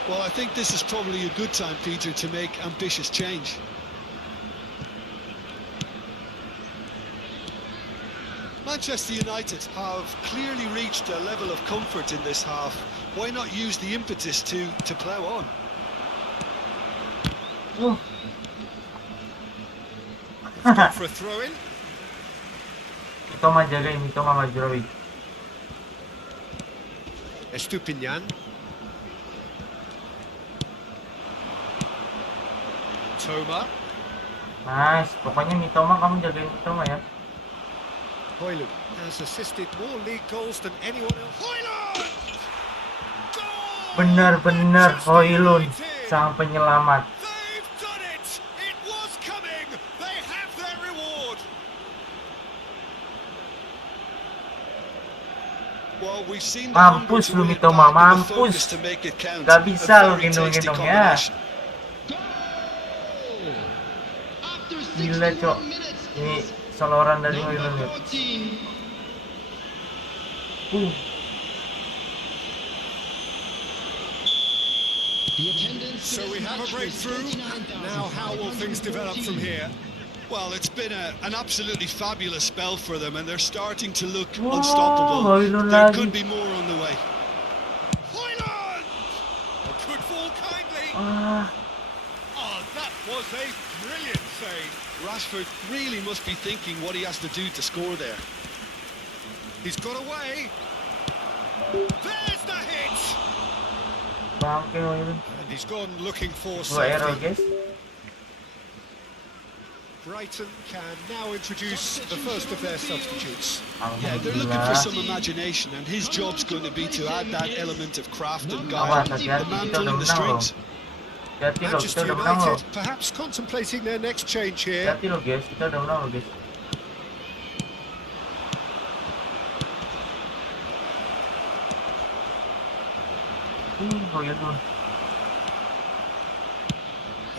Well, I think this is probably a good time, Peter, to make ambitious change. Manchester United have clearly reached a level of comfort in this half. Why not use the impetus to plough on? Let's go for a throw-in. Mitoma jagain, Mitoma Majrovic. Estupinian. Toma. Nice, pokoknya Mitoma kamu jagain Mitoma ya. Hoylund has assisted more league goals than anyone else. Hoylund! Goal! Benar-benar Manchester Hoylund United! sang penyelamat. They've done it! It was coming! They have their reward! Well, we've seen the Mampus hunger to lu, win it Mitoma, back and the mampus. focus to make it count. Gak A bisa lu very tasty gendong-gendong ya. combination. Goal! After Gila, Cok. 61 minutes, Ini soloran dari number Hoylund ya. 14. The attendance So for we this have a match was breakthrough. Now how will things develop from 29,514. here? Well, it's been an absolutely fabulous spell for them, and they're starting to look Wow, unstoppable. Hoylund There lagi. could be more on the way. Hoylund! Could fall kindly. Wah, Oh, that was a brilliant save. Rashford really must be thinking what he has to do to score there. He's got away. There's the hit. bangke Hoylund. And he's gone looking for 2 error safety. guys. Brighton can now introduce the first of their substitutes. Yeah, they're looking for Alhamdulillah. some imagination, and his job's going to be to add that element of craft and Awas, guile. hati-hati, The man kita udah pulling the menang loh. strings. Hati-hati loh, kita Manchester udah menang loh. United perhaps contemplating their next change here. Hati-hati loh guys, kita udah menang loh guys. Hoylund.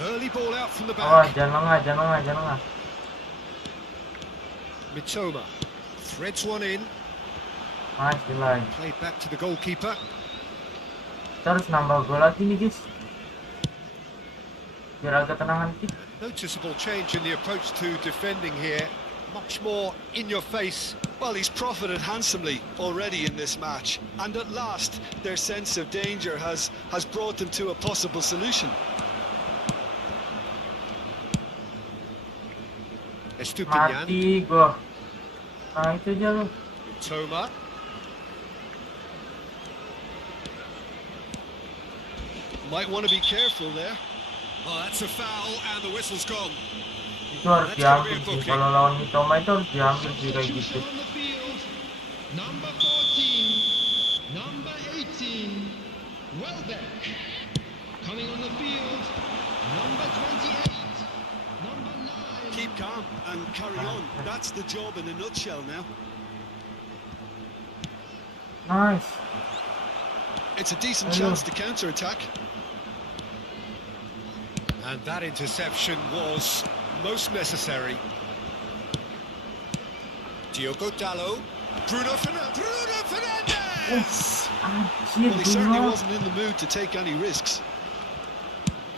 Early ball out from the Awas, back. jangan lengah, jangan lengah, jangan lengah. Mitoma threads one in. Nice, delay. Played back to the goalkeeper. Kita harus nambah gol lagi nih guys. Biar agak tenangan dikit. Noticeable change in the approach to defending here. Much more in your face. Well, he's profited handsomely already in this match, and at last their sense of danger has brought them to a possible solution. Estupinian. Mati gua. Nah itu aja lu. Toma. Might want to be careful there. Oh, that's a foul and the whistle's gone. Itu harus diambil sih. Kalau lawan Mitoma itu harus diambil sih kayak gitu. Substitution on the field. Number 14, number 18, Welbeck. Coming on the field, number 28, number 9. Keep calm and carry on. That's the job in a nutshell now. Nice. It's a decent chance to counter-attack. And that interception was most necessary. Diogo Dalot. Bruno Fernandes! Anjir, Well, he certainly Bruno. wasn't in the mood to take any risks.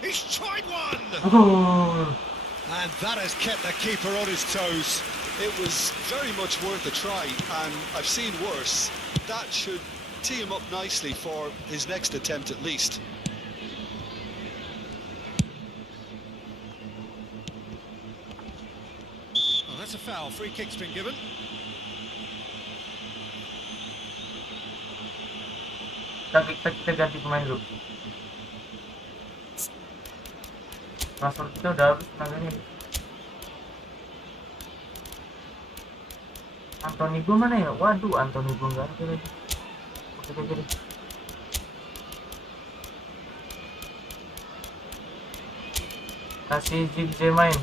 He's tried one! Aduh. And that has kept the keeper on his toes. It was very much worth a try, and I've seen worse. That should tee him up nicely for his next attempt at least. Oh, that's a foul. Free kick's been given. Kita ganti pemain dulu. Transfer kita udah habis tenaganya. Anthony gue mana ya? Waduh, Anthony gue nggak ada lagi. Masuk aja deh. Kasih Zigze main.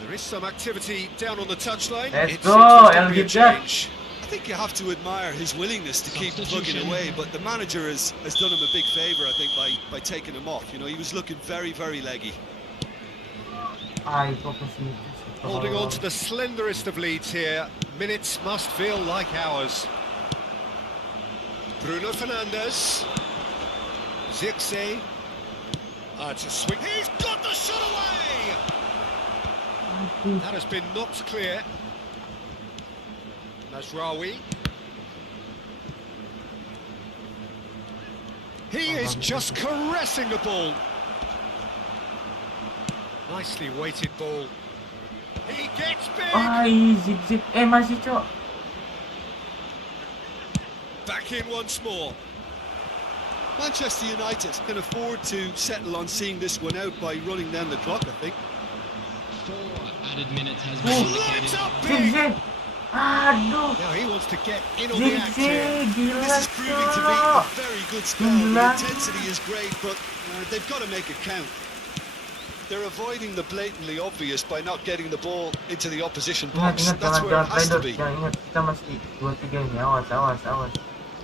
There is some activity down on the touchline. Let's It go, seems there's El gonna be a Gibran. change. I think you have to admire his willingness to keep plugging away, but the manager has done him a big favour, I think, by taking him off. You know, he was looking very, very leggy. Ay, kok ke situ sih? Holding on to the slenderest of leads here. Minutes must feel like hours. Bruno Fernandes. Zirkzee. It's a swing. He's got the shot away! Aduh. That has been knocked clear. Mazraoui. He is just caressing the ball. Nicely weighted ball. He gets big. Ay, Zigze. Masih, Cok. Back in once more. Manchester United can afford to settle on seeing this one out by running down the clock, I think. 4 added minutes has been Lights indicated. up big. Zigze. Aduh. Now he wants to get in on the act here. Zigze, gila, This is proving to be a Cok. very good spell. Gila. The intensity is great, but they've got to make it count. They're avoiding the blatantly obvious by not getting the ball into the opposition box. Ingat, That's where jangan it has to pledor. be. Jangan ingat, kita masih 2-3 ini. Awas.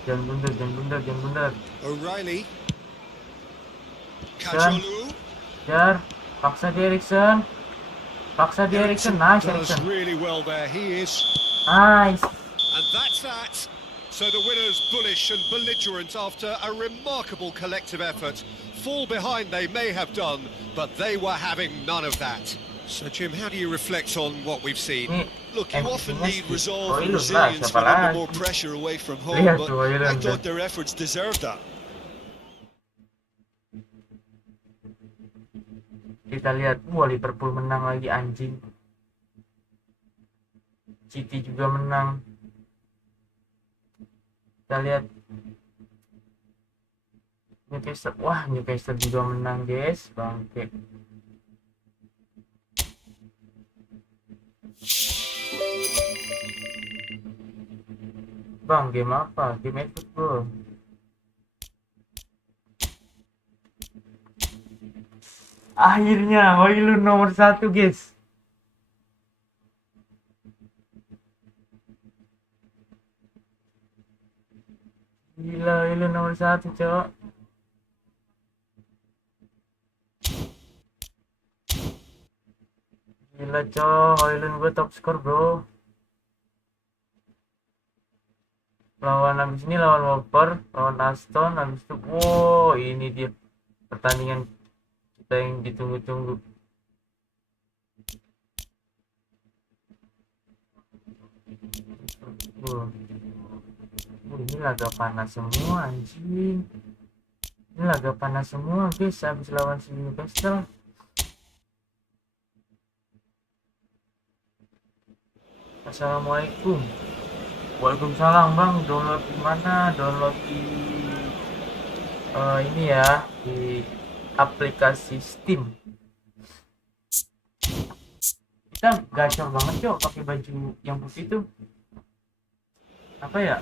Jangan blunder. O'Reilly. Kajolu. Jar, paksa di Eriksen. Nice, Does Eriksen. really well there. He is. Nice. And that's that. So the winners bullish and belligerent after a remarkable collective effort. Fall behind they may have done, but they were having none of that. So Jim, how do you reflect on what we've seen? Ini Look, you often MVP-nya need si resolve and Oilun lah, resilience siapa when under lagi? more pressure away from home, Lihat but tuh, Oilun I tuh. thought their efforts deserved that. Kita lihat, Liverpool menang lagi, anjing. City juga menang. Kita lihat Newcastle juga menang, guys. Bangke. Bang, game apa? Game Efootball. Akhirnya Oilun nomor 1, guys. Gila, Oilun nomor 1, Cok. Gila, Cok. Oilun gue top skor, bro. Habis ini lawan Wolper, lawan Aston, habis itu ini dia pertandingan kita yang ditunggu-tunggu. Ini laga panas semua, anjing. Ini laga panas semua, guys, habis lawan si Newcastle. Assalamualaikum. Waalaikumsalam, Bang. Download di mana? Download di ini ya di aplikasi Steam. Kita gacor banget cok pakai baju yang putih itu. Apa ya?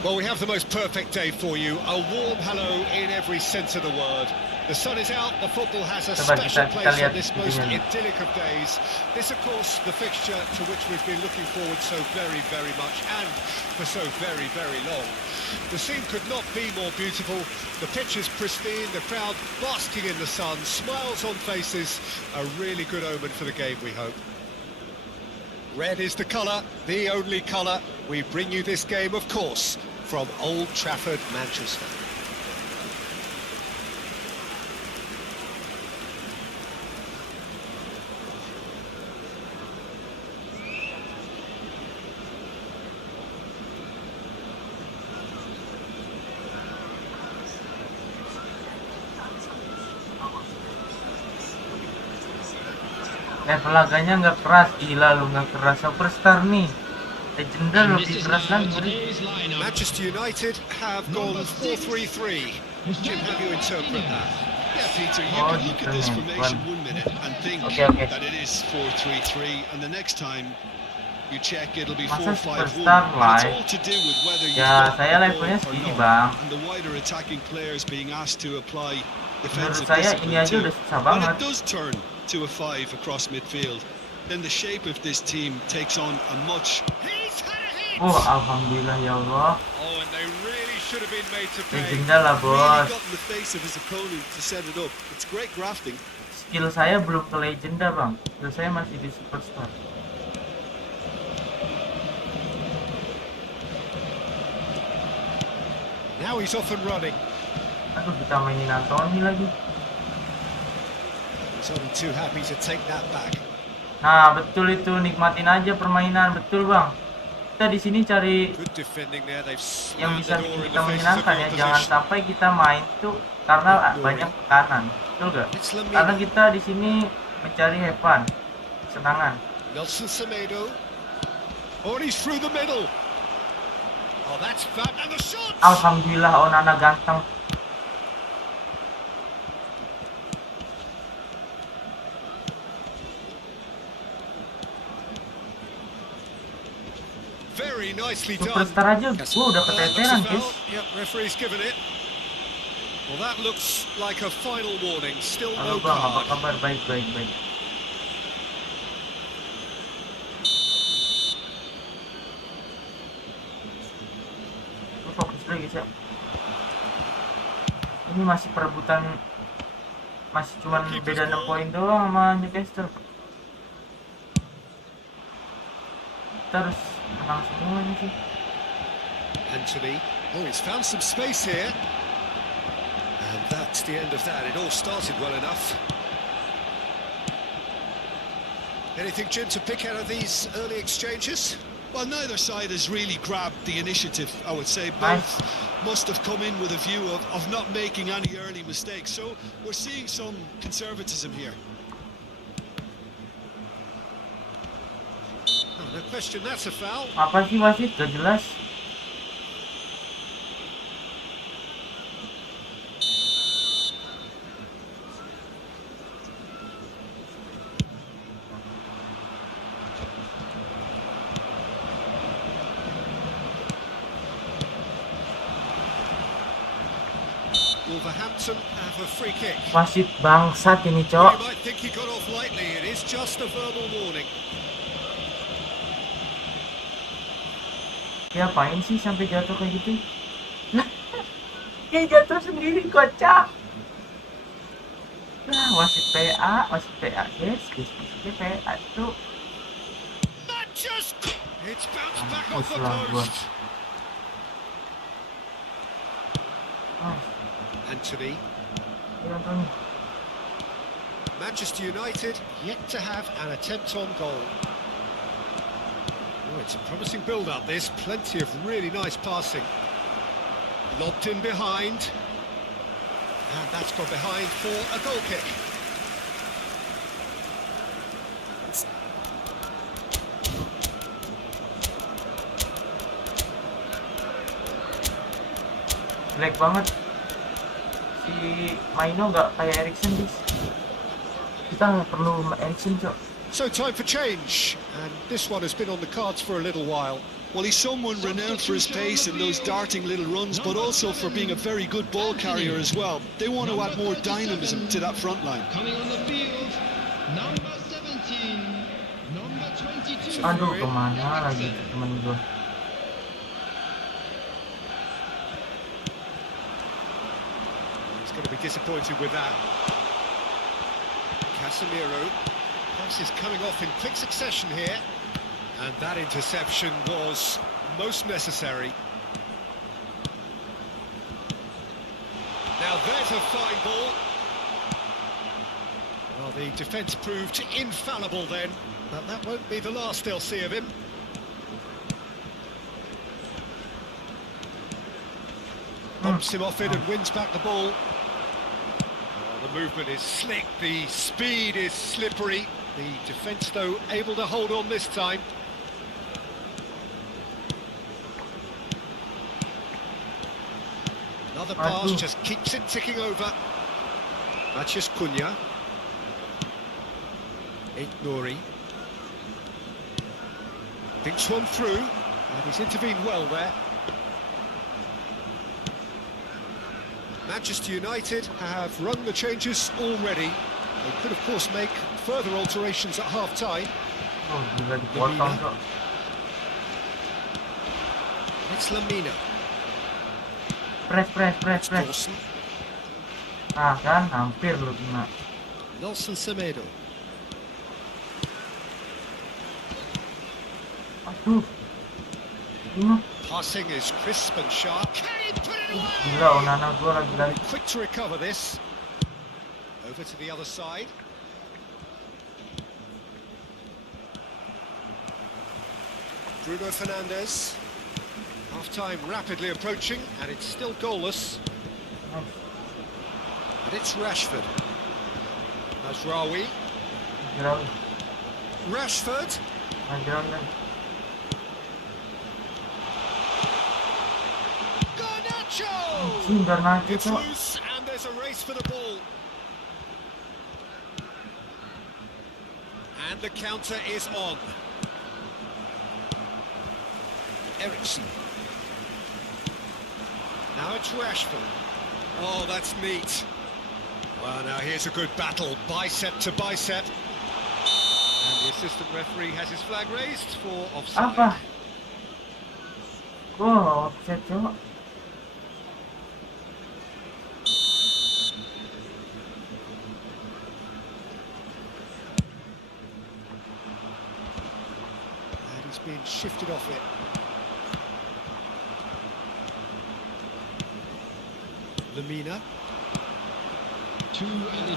Well, we have the most perfect day for you. A warm hello in every sense of the word. The sun is out, the football has a Coba special kita place lihat on this most videonya. idyllic of days. This, of course, the fixture to which we've been looking forward so very, very much and for so very, very long. The scene could not be more beautiful. The pitch is pristine, the crowd basking in the sun, smiles on faces. A really good omen for the game, we hope. Red is the colour, the only colour. We bring you this game, of course, from Old Trafford, Manchester. Level laganya nggak keras, gila lu nggak keras. Superstar nih, legenda And lebih this is keras now lagi. today's lineup. Manchester United have gone 4-3-3. Jim, how do you interpret that? Yeah, Peter, you Oh, can look at this different formation one. 1 minute and think Okay. that it is 4-3-3, and the next time you check, it'll be Masa 4-5-1. superstar And it's live? all to do with whether you've Ya, got saya the levelnya ball or segini, not, Bang. and the wider attacking players being asked to apply Menurut defensive saya ini discipline aja too. udah susah When banget. it does turn to a 5 across midfield, then the shape of this team takes on a much... He's had a hit! Alhamdulillah ya Allah. Oh, and they really should have been made to pay. Legenda lah really bos. got in the face of his opponent to set it up. It's great grafting. Skill saya belum ke legenda bang. Skill saya masih di superstar. Now he's off and running. Aduh, kita mainin Anthony lagi. He's only too happy to take that back. Nah betul itu, nikmatin aja permainan, betul bang. Kita di sini cari Good defending there. They've yang slammed bisa the door in kita the faces of menyenangkan the ya. Jangan opposition. sampai kita main tuh karena banyak tekanan, betul gak? It's Lamina. Karena kita di sini mencari have fun, kesenangan. Nelson Semedo. Oh, and he's through the middle. Oh, that's fat. And the shot! Alhamdulillah Onana ganteng. Very nicely done. Superstar aja, udah keteteran guys. Yep, referee's given it. Well, that looks like a final warning. Still Halo no bang, apa card. kabar? Baik, baik, baik. Lu fokus dulu guys ya. Ini masih perebutan, masih cuman beda 6 poin doang sama Newcastle. Kita harus menang semua ini sih. Anthony. Oh, he's found some space here. And that's the end of that. It all started well enough. Anything, Jim, to pick out of these early exchanges? Well, neither side has really grabbed the initiative, I would say. Nice. Both must have come in with a view of not making any early mistakes. So we're seeing some conservatism here. Oh, no question, that's a foul. Apa sih wasit? Gak jelas. Wolverhampton have a free kick. Wasit bangsat ini You cok. might think he got off lightly. It is just a verbal warning. Dia apain sih sampai jatuh kayak gitu? Dia jatuh sendiri kocak. Nah, wasit PA guys, wasit PA tuh. That just... It's bounced back off the Mampus lah gua. post. Oh, Anthony. dia Anthony. Manchester United yet to have an attempt on goal. Oh, it's a promising build-up. There's plenty of really nice passing. Lobbed in behind. And that's gone behind for a goal kick. jelek banget. Si Maino nggak kayak Eriksen, guys. Kita nggak perlu Eriksen, Cok. So time for change, and this one has been on the cards for a little while. Well, he's someone renowned for his pace and those darting little runs, but also for being a very good ball carrier as well. They want to add more dynamism to that front line. Coming on the field, number 17, number 22. Aduh, kemana lagi temen gue? He's going to be disappointed with that. Casemiro. Pass is coming off in quick succession here. And that interception was most necessary. Now there's a fine ball. Well, the defence proved infallible then, but that won't be the last they'll see of him. Bumps him off it and wins back the ball. Oh, the movement is slick, the speed is slippery. The defence, though, able to hold on this time. Another pass just keeps it ticking over. Matheus Cunha. Nori. Thinks one through, and he's intervened well there. Manchester United have rung the changes already. They could, of course, make further alterations at half-time. Oh, gila dipotong, Cok. It's Lamina. Press. Dawson. Ah, kan? Hampir lu kena. Nelson Semedo. Aduh. Ini Passing is crisp and sharp. Can he put it away? gila, Onana gue lagi. Quick to recover this. Over to the other side. Bruno Fernandes. Half-time rapidly approaching, and it's still goalless. And it's Rashford. Mazraoui. Gila, Rashford. gila. Garnacho! Biar nanti, It's Cok. loose, and there's a race for the ball. And the counter is on. Eriksen. Now it's Rashford. Oh, that's neat. Well, now here's a good battle, bicep to bicep. And the assistant referee has his flag raised for offside. Apa? Gua offset, Cok. And he's being shifted off it. Lamina.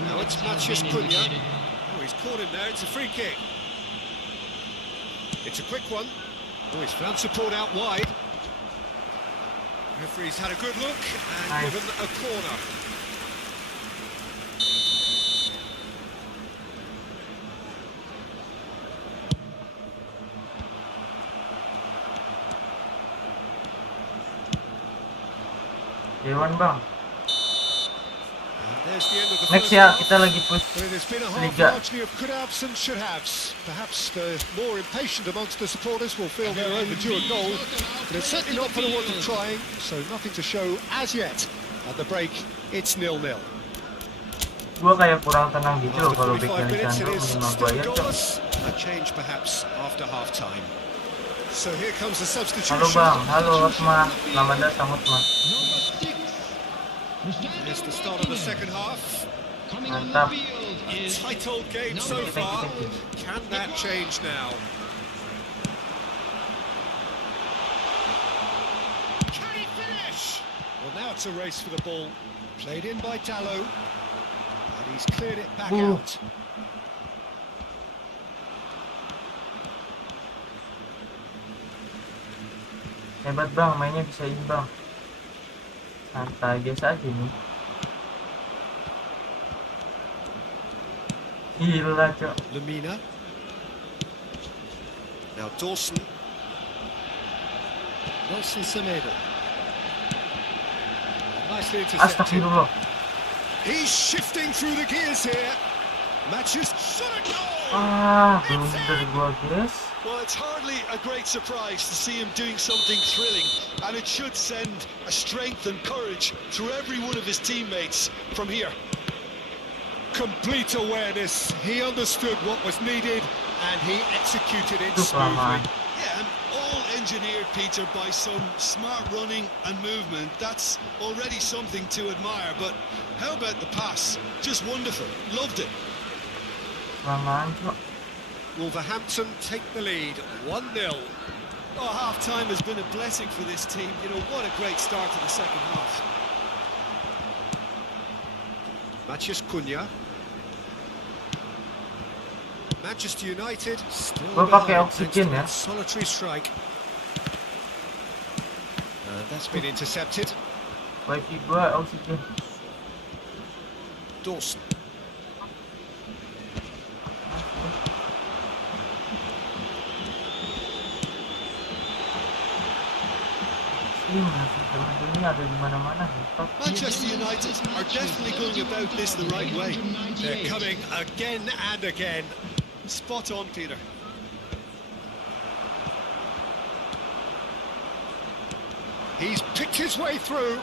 Now it's Matheus Cunha. Oh, he's caught him there. It's a free kick. It's a quick one. Oh, he's found support out wide. Referee's had a good look and given a corner. Dewan, Bang. There's the end of the Next first ya, half. kita lagi push Well, it's been a half Liga. largely of could-haves and should-haves. Perhaps the more impatient amongst the supporters will feel they're overdue a goal, but it's certainly not for the want of trying, so nothing to show as yet. At the break, it's 0-0. Gua kayak kurang tenang gitu loh After kalau 45 back minutes, it Alexander is minimal still Guaya, Cok. goalless. A change perhaps after half-time. So here comes the substitution. Halo Bang, halo Hotma. Selamat datang Hotma. Number 6. Here's the start of the second half. Coming on the Mantap. field is Tight old game so Number far. Thank you. Can that change now? Can he finish? Well, now it's a race for the ball. Played in by Dallo. And he's cleared it back Ooh. out. Hebat Bang, mainnya bisa imbang. Santai biasa aja nih. Gila, Cok. Lamina. Now Dawson. Nelson Semedo. Nicely intercepted. Astagfirullah. He's shifting through the gears here. Matches shot a goal. Blunder gua, guys. Well, it's hardly a great surprise to see him doing something thrilling, and it should send a strength and courage through every one of his teammates from here. Complete awareness. He understood what was needed and he executed it Itu smoothly. kelamaan. Yeah, and all engineered, Peter, by some smart running and movement. That's already something to admire, but how about the pass? Just wonderful. Loved it. Kelamaan, Cok. Wolverhampton take the lead, 1-0. Oh, half-time has been a blessing for this team. You know, what a great start to the second half. Matheus Cunha. Manchester United still Gua pakai behind oksigen ya. thanks to that solitary strike. That's been intercepted. Wifi gua oksigen. Dawson. Ini ada di mana-mana ya. Manchester United are definitely going about this the right way. They're coming again and again. Spot on, Peter. He's picked his way through.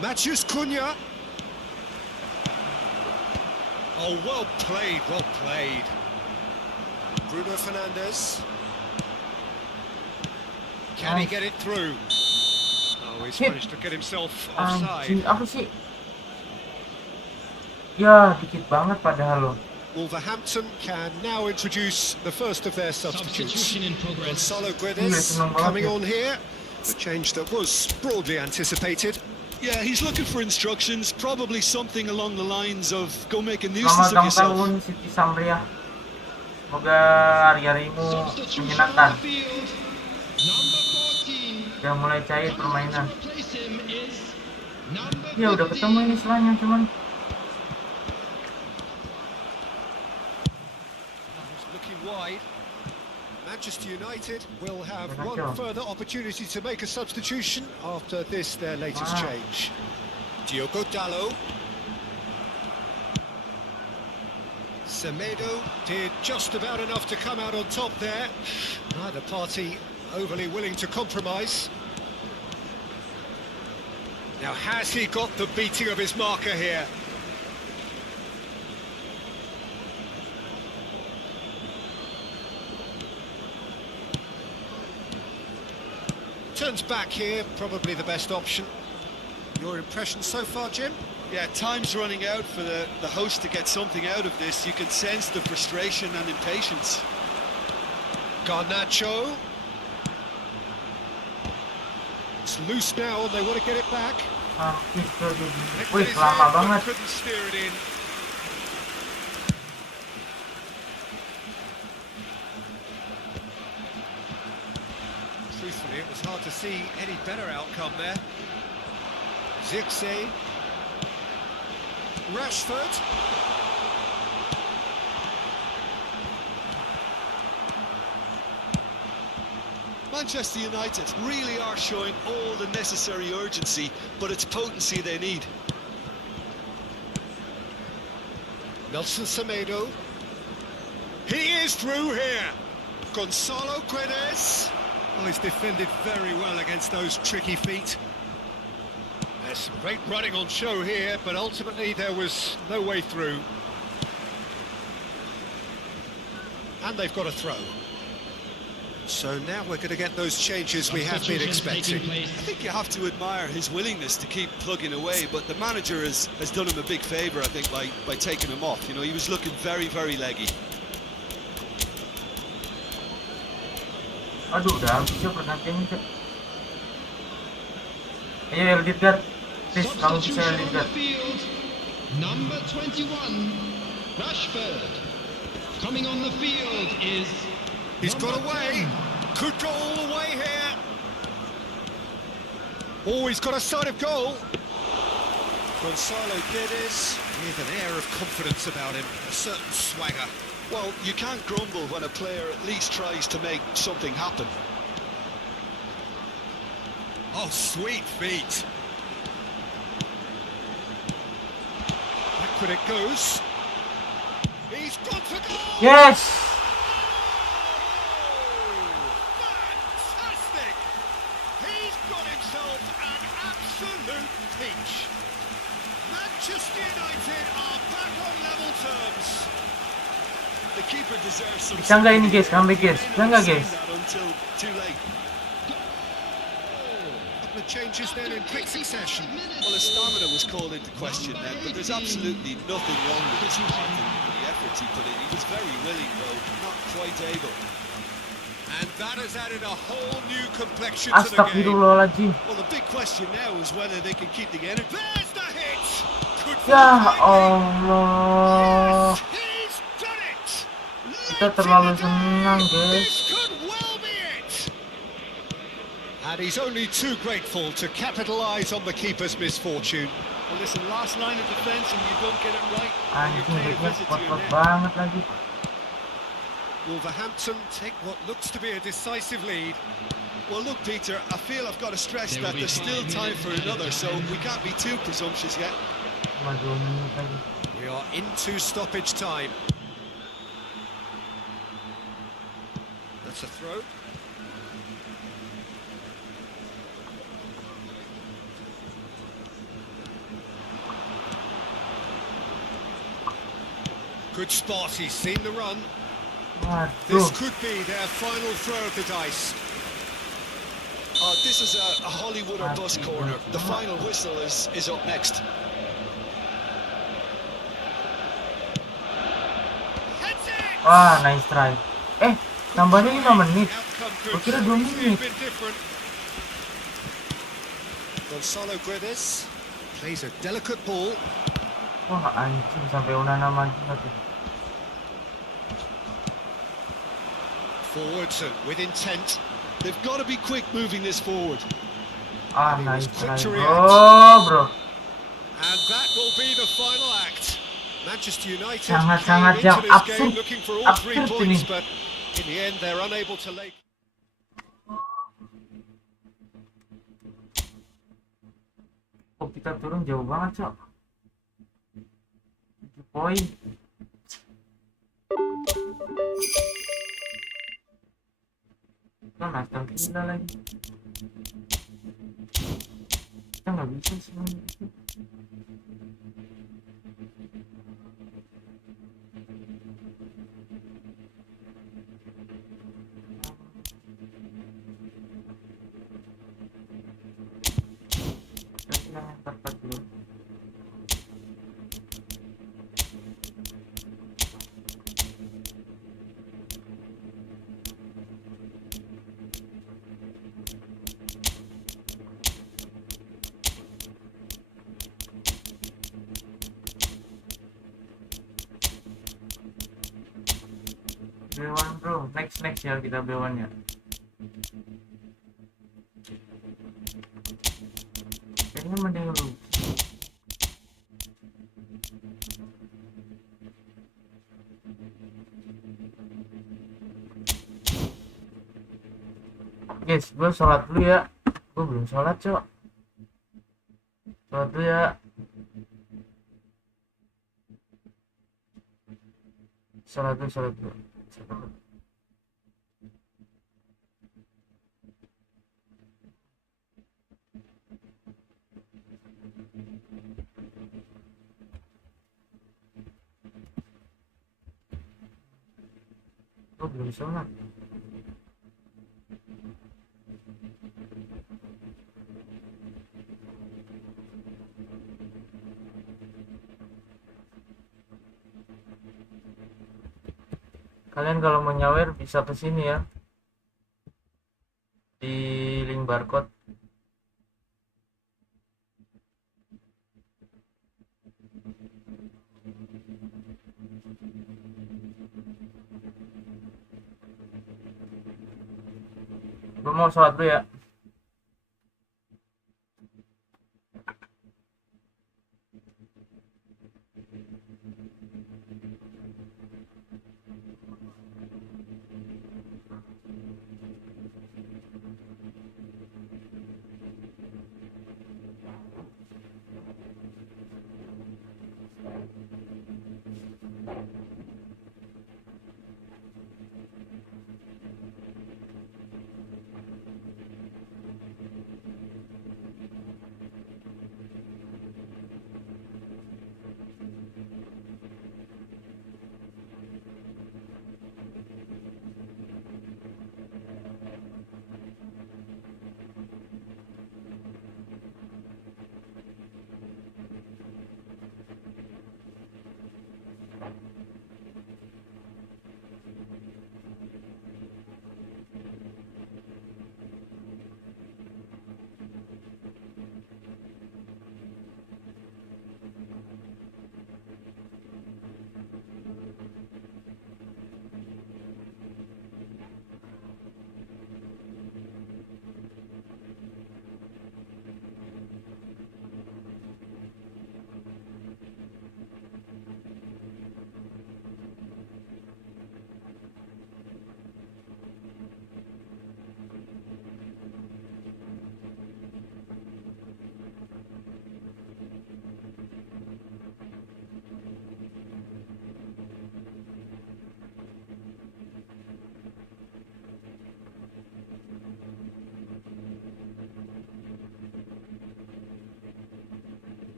Matheus Cunha. Oh, well played, well played. Bruno Fernandes. Can he get it through? Oh, he's Hit. managed to get himself Anjing, offside. apa sih? Ya, dikit banget padahal loh. Wolverhampton can now introduce the first of their substitutes. Substitution in progress. Gonzalo Iya, Guedes senang banget coming ya. on here. The change that was broadly anticipated. Yeah, he's looking for instructions, probably something along the lines of go make a Selamat nuisance of ulang yourself. tahun Siti Samria. Semoga hari-harimu Substitution menyenangkan. on the field. Number 14. Udah mulai cair permainan. To replace him is number Ya udah 15. ketemu ini selanya cuman Looking wide. Manchester United will have Kacau. one further opportunity to make a substitution after this, their latest Wow. change. Diogo Dalot. Semedo did just about enough to come out on top there. Neither party overly willing to compromise. Now, has he got the beating of his marker here? Turns back here, probably the best option. Your impression so far, Jim? Yeah, time's running out for the host to get something out of this. You can sense the frustration and impatience. Garnacho. It's loose now and they want to get it back. hampir ke dia. Nick Wih, with his lama head, but banget. couldn't steer it in. Truthfully, it was hard to see any better outcome there. Zirkzee. Rashford. Manchester United really are showing all the necessary urgency, but it's potency they need. Nelson Semedo. He is through here. Gonzalo Guedes. Oh, he's defended very well against those tricky feet. There's some great running on show here, but ultimately there was no way through. And they've got a throw. So now we're going to get those changes we have been Substitutions taking expecting. place. I think you have to admire his willingness to keep plugging away, but the manager has done him a big favour, I think, by taking him off. You know, he was looking very, very leggy. Aduh, udah habis ya pergantiannya, Cok. Ayo, Lingard. Please, kamu bisa Substitution on the Lingard. field. Number 21, Rashford. Coming on the field is. He's got number away. 10. Could go all the way here. Oh, he's got a sight of goal. Gonzalo Guedes with an air of confidence about him, a certain swagger. Well, you can't grumble when a player at least tries to make something happen. Oh, sweet feet. it goes. He's gone for goal! Yes. Fantastic! He's got himself an absolute peach. Manchester United are back on level terms. The keeper deserves some. Bisa nggak ini guys? Comeback guys? Bisa nggak guys? Until too late. The changes then in quick succession. Well, his stamina was called into question then, but there's absolutely nothing wrong with his part and the efforts he put in. He was very willing, though not quite able. And that has added a whole new complexion to the game. Astagfirullahaladzim. Well, the big question now is whether they can keep the energy. There's the hit! Could Ya Yes, Allah. he's done it! Kita terlalu senang guys. This could well be it! And he's only too grateful to capitalise on the keeper's misfortune. Well, listen, last line of defence and you don't get it right. and you Anjing pay a backnya visit to your kuat-kuat net. banget lagi. Wolverhampton take what looks to be a decisive lead. Well, look, Peter, I feel I've got to stress that there's still time for another, so we can't be too presumptuous yet. Cuma 2 menit lagi. We are into stoppage time. That's a throw. Good spot, he's seen the run. This Waduh. could be their final throw of the dice. This is a Hollywood or bust corner. The final whistle is up next. Heads it! Wah, nice try. Tambahnya 5 menit. Outcome Gua could kira 2 easily menit. have been different. Gonzalo Guedes plays a delicate ball. Wah, anjing sampai Unana maju satu. Forwards and with intent. They've got to be quick moving this forward. Ah, And he was nice quick try. to Bro, react. bro. And that will be the final act. Manchester United Sangat-sangat came yang into this game absurd. looking for all 3 Absurd points, ini. but in the end they're unable to lay. Oh, kita turun jauh banget, Cok. 7 poin. Kan astagfirullah lagi. Kita nggak bisa sih. Kita yang tepat dulu. B1 bro, next ya kita B1 ya. Kayaknya mending lu. Guys, gue sholat dulu ya. Gue belum sholat, Cok. Sholat dulu ya. Sholat dulu. Sholat dulu. Gue belum sholat. Kalian kalau mau nyawer bisa ke sini ya. Di link barcode. Gue mau sholat dulu ya.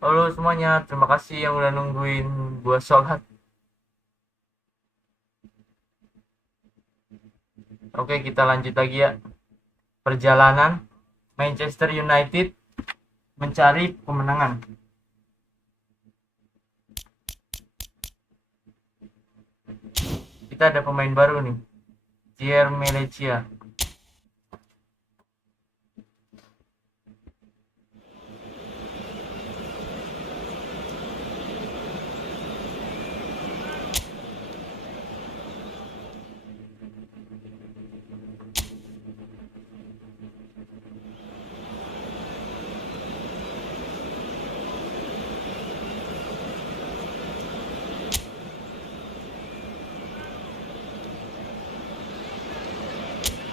Halo semuanya, terima kasih yang udah nungguin gua sholat. Oke, kita lanjut lagi ya. Perjalanan Manchester United mencari kemenangan. Kita ada pemain baru nih, Terimakasih.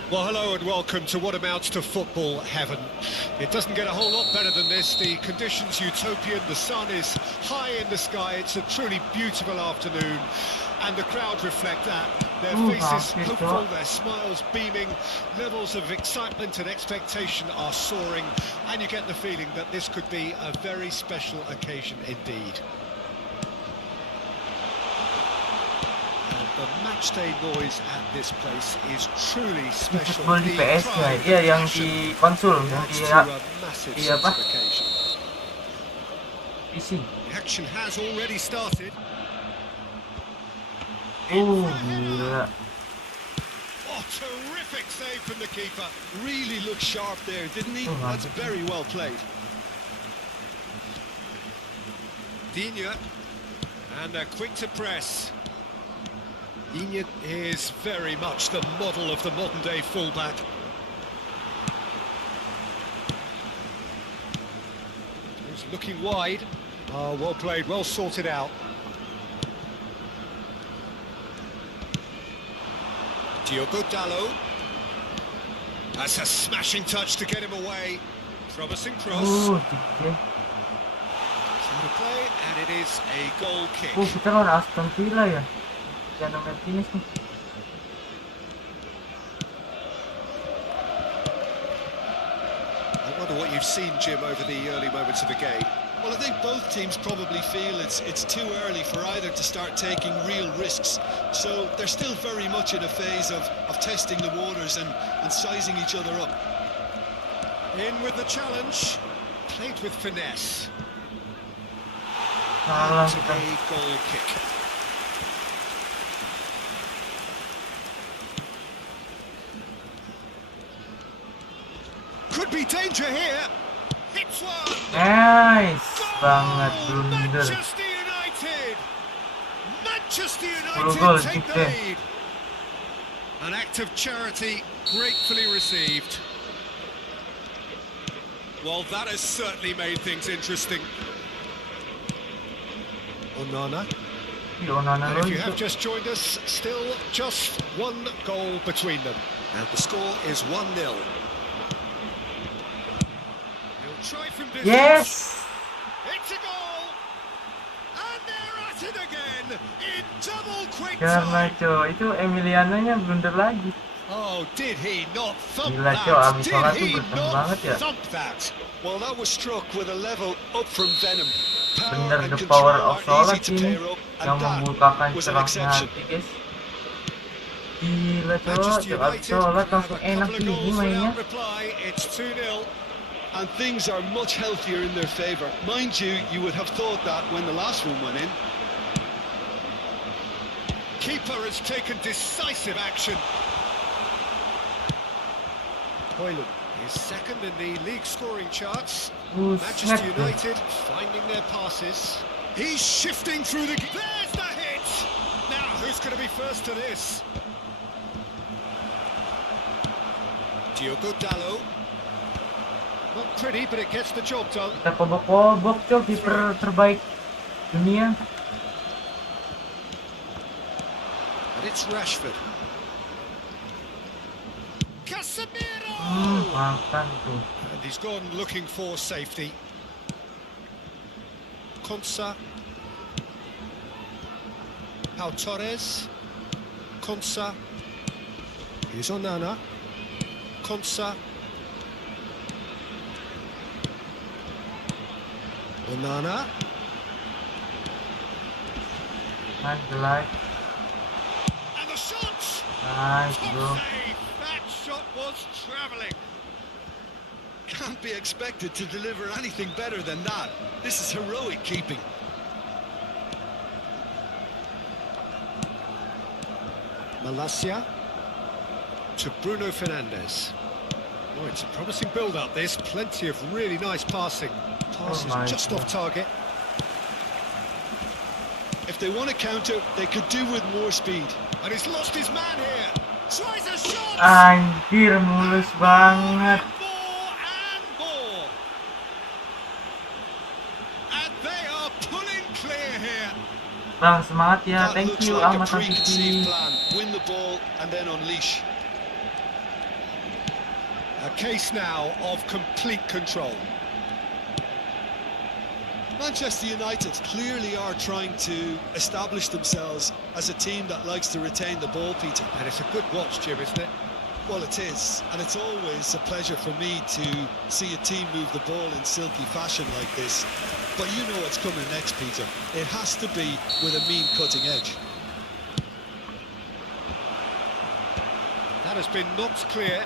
Well, hello and welcome to what amounts to football heaven. It doesn't get a whole lot better than this. The conditions utopian, the sun is high in the sky, it's a truly beautiful afternoon, and the crowd reflect that. Their faces hopeful, their smiles beaming, levels of excitement and expectation are soaring, and you get the feeling that this could be a very special occasion indeed. The matchday noise at this place is truly special. Efootball di PS ya, iya yang di konsol, yang di apa? PC. The action has already started. Gila. Oh, terrific save from the keeper. Really looked sharp there, didn't he? That's very well played. Digne, and they're quick to press. Digne is very much the model of the modern-day fullback. He's looking wide. Oh, well played, well sorted out. Diogo Dalot. That's a smashing touch to get him away. Promising cross. Tiga. To play, and it is a goal kick. Kita lawan Aston Villa ya. Jangan Martinez nih. I wonder what you've seen, Jim, over the early moments of the game. Well, I think both teams probably feel it's too early for either to start taking real risks. So they're still very much in a phase of testing the waters and sizing each other up. In with the challenge, played with finesse. Salah And kita. a goal kick. Could be danger here. Hits one. Nice Goal! banget blunder. Manchester United. Manchester 10 gol United take the kita. lead. An act of charity gratefully received. Well, that has certainly made things interesting. Onana. Ih, Onana And if you itu. have just joined us, still just one goal between them. And the score is 1-0. He'll try from distance. Yes. It's a goal! And they're at it again in double quick Karena time. itu Emiliano-nya blunder lagi. Oh, did he not thump Gila, that? Cok, abis Did sholat tuh he bertemu not banget ya. thump that? Well, that was struck with a level up from venom. Power Bener and the control power of aren't sholat easy to ini pair up, yang and that membukakan was an cerahnya exception. hati, guys. Gila, Cok, Manchester tiap abis sholat have langsung a enak couple of ini goals mainnya. without reply. It's 2-0. And things are much healthier in their favour. Mind you, you would have thought that when the last one went in. Keeper has taken decisive action. Hoyland is second in the league scoring charts. Manchester Buset. United finding their passes. He's shifting through the... There's the hit! Now, who's going to be first to this? Diogo Dalot. Not pretty, but it gets the job done. Kita kobok-kobok, Cok, kiper terbaik dunia. And it's Rashford. Casemiro! Makan tuh. And he's gone looking for safety. Konsa. Pau Torres. Konsa. Here's Onana. Konsa. Onana. Nice, Delay. And the shot! Nice, Top bro. save! That shot was travelling. Can't be expected to deliver anything better than that. This is heroic keeping. Malacia to Bruno Fernandes. Oh, it's a promising build-up, this. Plenty of really nice passing. Pass Oh, is just nice. off target. If they want to counter, they could do with more speed. And he's lost his man here. Tries a shot! Anjir, mulus banget. More and more. And they are pulling clear here. Bang, semangat ya. That Thank looks you, like a Ahmad preconceived Tafiqi. plan. Win the ball and then unleash. A case now of complete control. Manchester United clearly are trying to establish themselves as a team that likes to retain the ball, Peter. And it's a good watch, Jim, isn't it? Well, it is, and it's always a pleasure for me to see a team move the ball in silky fashion like this. But you know what's coming next, Peter. It has to be with a mean cutting edge. That has been knocked clear.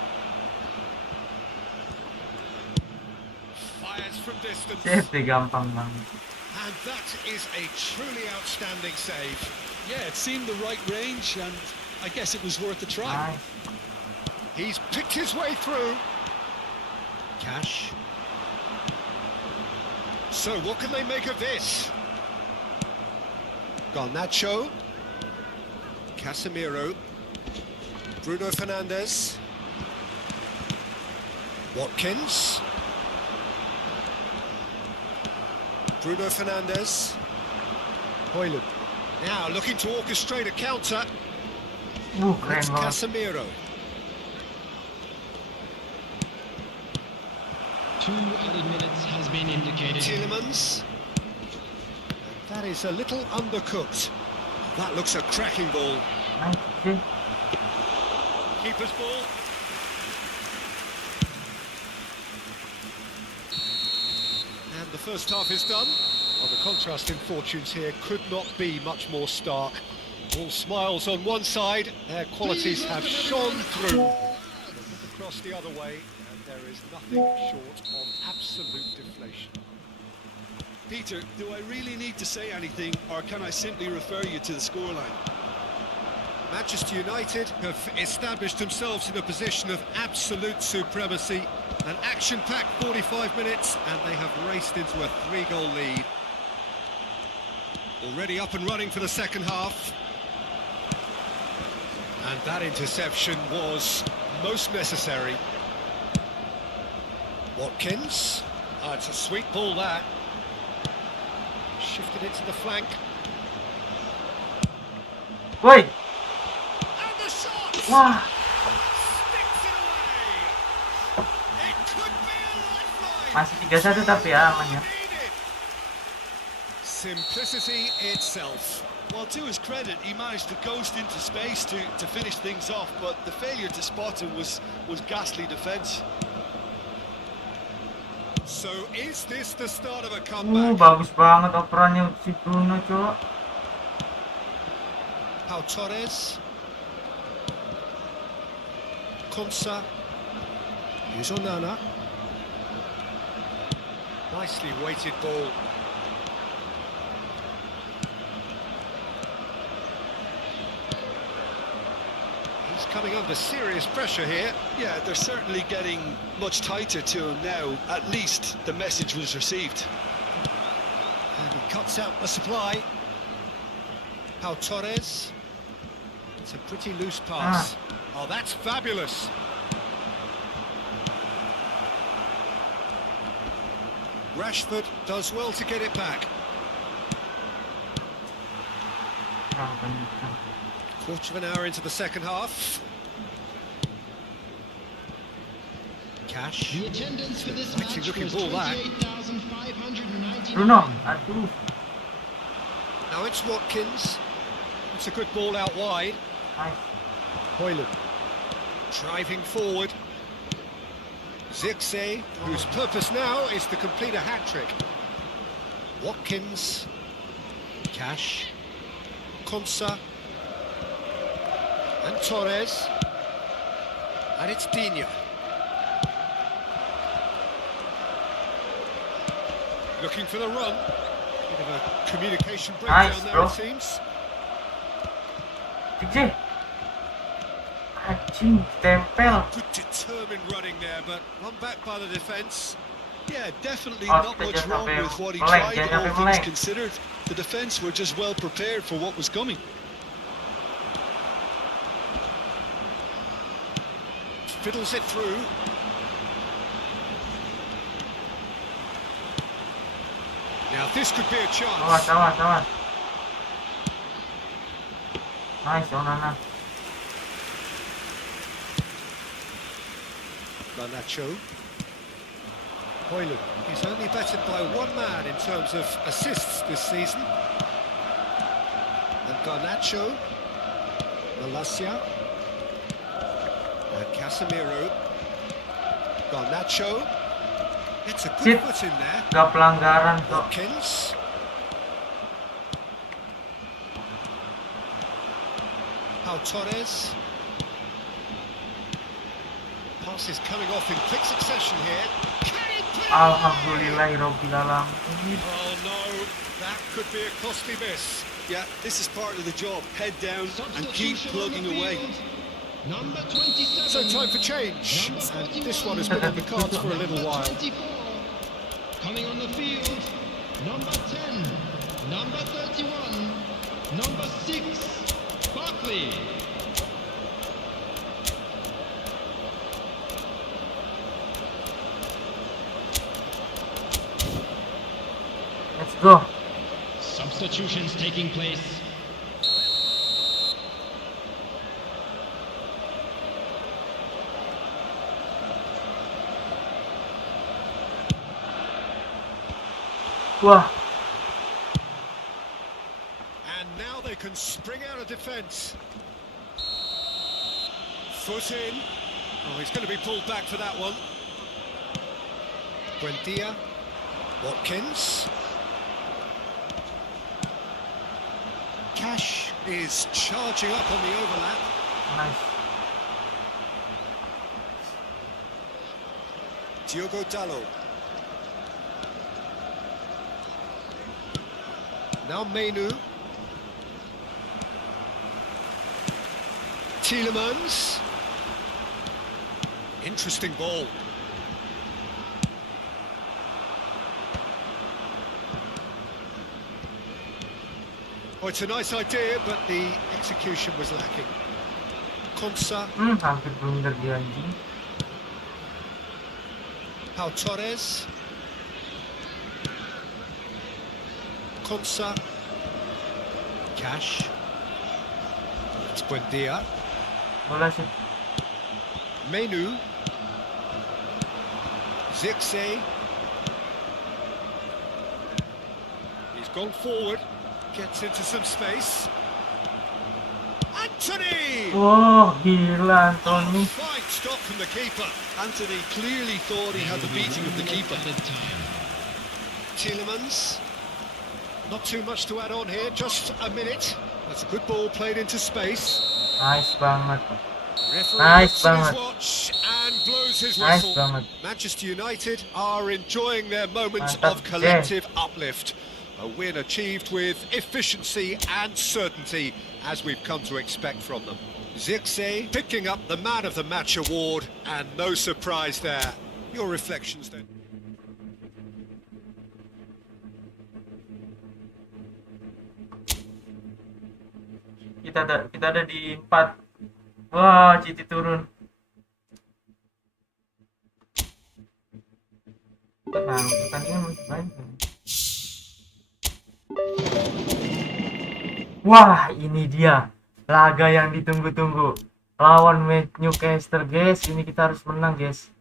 Fires from distance. Safety gampang banget. And that is a truly outstanding save. Yeah, it seemed the right range, and I guess it was worth a try. Nice. He's picked his way through. Cash. So what can they make of this? Garnacho. Casemiro. Bruno Fernandes. Watkins. Bruno Fernandes. Højlund. Now looking to orchestrate a counter. Keren It's banget. Casemiro. 2 added minutes has been indicated. Tielemans. That is a little undercooked. That looks a cracking ball. Nice, sih. Keeper's ball. And the first half is done. Well, the contrast in fortunes here could not be much more stark. All smiles on one side, their qualities have shone through. Look across the other way, and there is nothing short of absolute deflation. Peter, do I really need to say anything, or can I simply refer you to the scoreline? Manchester United have established themselves in a position of absolute supremacy. An action-packed 45 minutes, and they have raced into a 3-goal lead. Already up and running for the second half. And that interception was most necessary. Watkins. Oh, it's a sweet ball, that. Shifted it to the flank. Woi, And the shot! wah, Sticks it away! It could be a lifeline! masih 3-1 tapi ya aman ya. Needed. Simplicity itself. Well, to his credit, he managed to ghost into space to finish things off, but the failure to spot him was ghastly defence. So is this the start of a comeback? Bagus banget operannya si Bruno, cok. Pau Torres. Konsa. Here's Onana. Nicely weighted ball. He's coming under serious pressure here. Yeah, they're certainly getting much tighter to him now. At least the message was received. And he cuts out the supply. Pau Torres. It's a pretty loose pass. Oh, that's fabulous. Rashford does well to get it back. Quarter of an hour into the second half. Cash. The attendance for this Mighty match looking was ball, that. 28,590. Bruno, aduh. Now it's Watkins. It's a good ball out wide. Nice. Højlund. Driving forward. Zirkzee, whose purpose now is to complete a hat-trick. Watkins, Cash, Konsa, and Torres, and it's Dina. Looking for the run. Bit of a communication breakdown Nice, there, bro. it seems. DJ. Anjing, tempel. Good determined running there, but run back by the defence. Yeah, definitely Oh, not kita much jangan wrong sampai with what he meleng, tried, jangan all sampai things meleng. considered. The defence were just well prepared for what was coming. Fiddles it through. Now this could be a Awas, chance. awas, awas. Nice, Onana. Garnacho. Hoylu. He's only bettered by one man in terms of assists this season. And Garnacho, Malacia, and Casemiro. Garnacho. It's a good Shit. foot in there. Gak pelanggaran kok. Watkins. Pau Torres. Passes coming off in quick succession here. Can he put it away? Alhamdulillahirobbilalamin. Oh no, that could be a costly miss. Yeah, this is part of the job. Head down and keep Substitution plugging on the away. field. Number 27. So time for change. Number And 41. this one has been on the cards for a little Number while. 24. Coming on the field. Number 10. Number 31. Number 6. Barkley. Let's go. Substitutions taking place. Wah, And now they can spring out of defence. Foot in. Oh, he's going to be pulled back for that one. Buendia. Watkins. Cash is charging up on the overlap. nice. Diogo Dalot. Now Menu. Tielemans. Interesting ball. Oh, it's a nice idea, but the execution was lacking. Konsa, Hampir blunder dia anjing. Pau Torres. Konsa. Cash. That's Buendia. Bola sih. Menu. Zirkzee. He's gone forward. Gets into some space. Anthony! Wah, gila Anthony. Fine stop from the keeper. Anthony clearly thought he had the beating of the keeper. Added time. Tielemans. Not too much to add on here, just a minute. That's a good ball played into space. Nice banget. Referee Nice looks at his banget. watch and blows his Nice whistle. banget. Manchester United are enjoying their moment Mantap, of collective uplift. A win achieved with efficiency and certainty, as we've come to expect from them. Zirkzee picking up the Man of the Match award, and no surprise there. Your reflections then? Kita ada di 4. Wah, Citi turun. Tenang, pertandingan masih banyak. Wah, ini dia laga yang ditunggu-tunggu. Lawan Newcastle, guys. Ini kita harus menang, guys.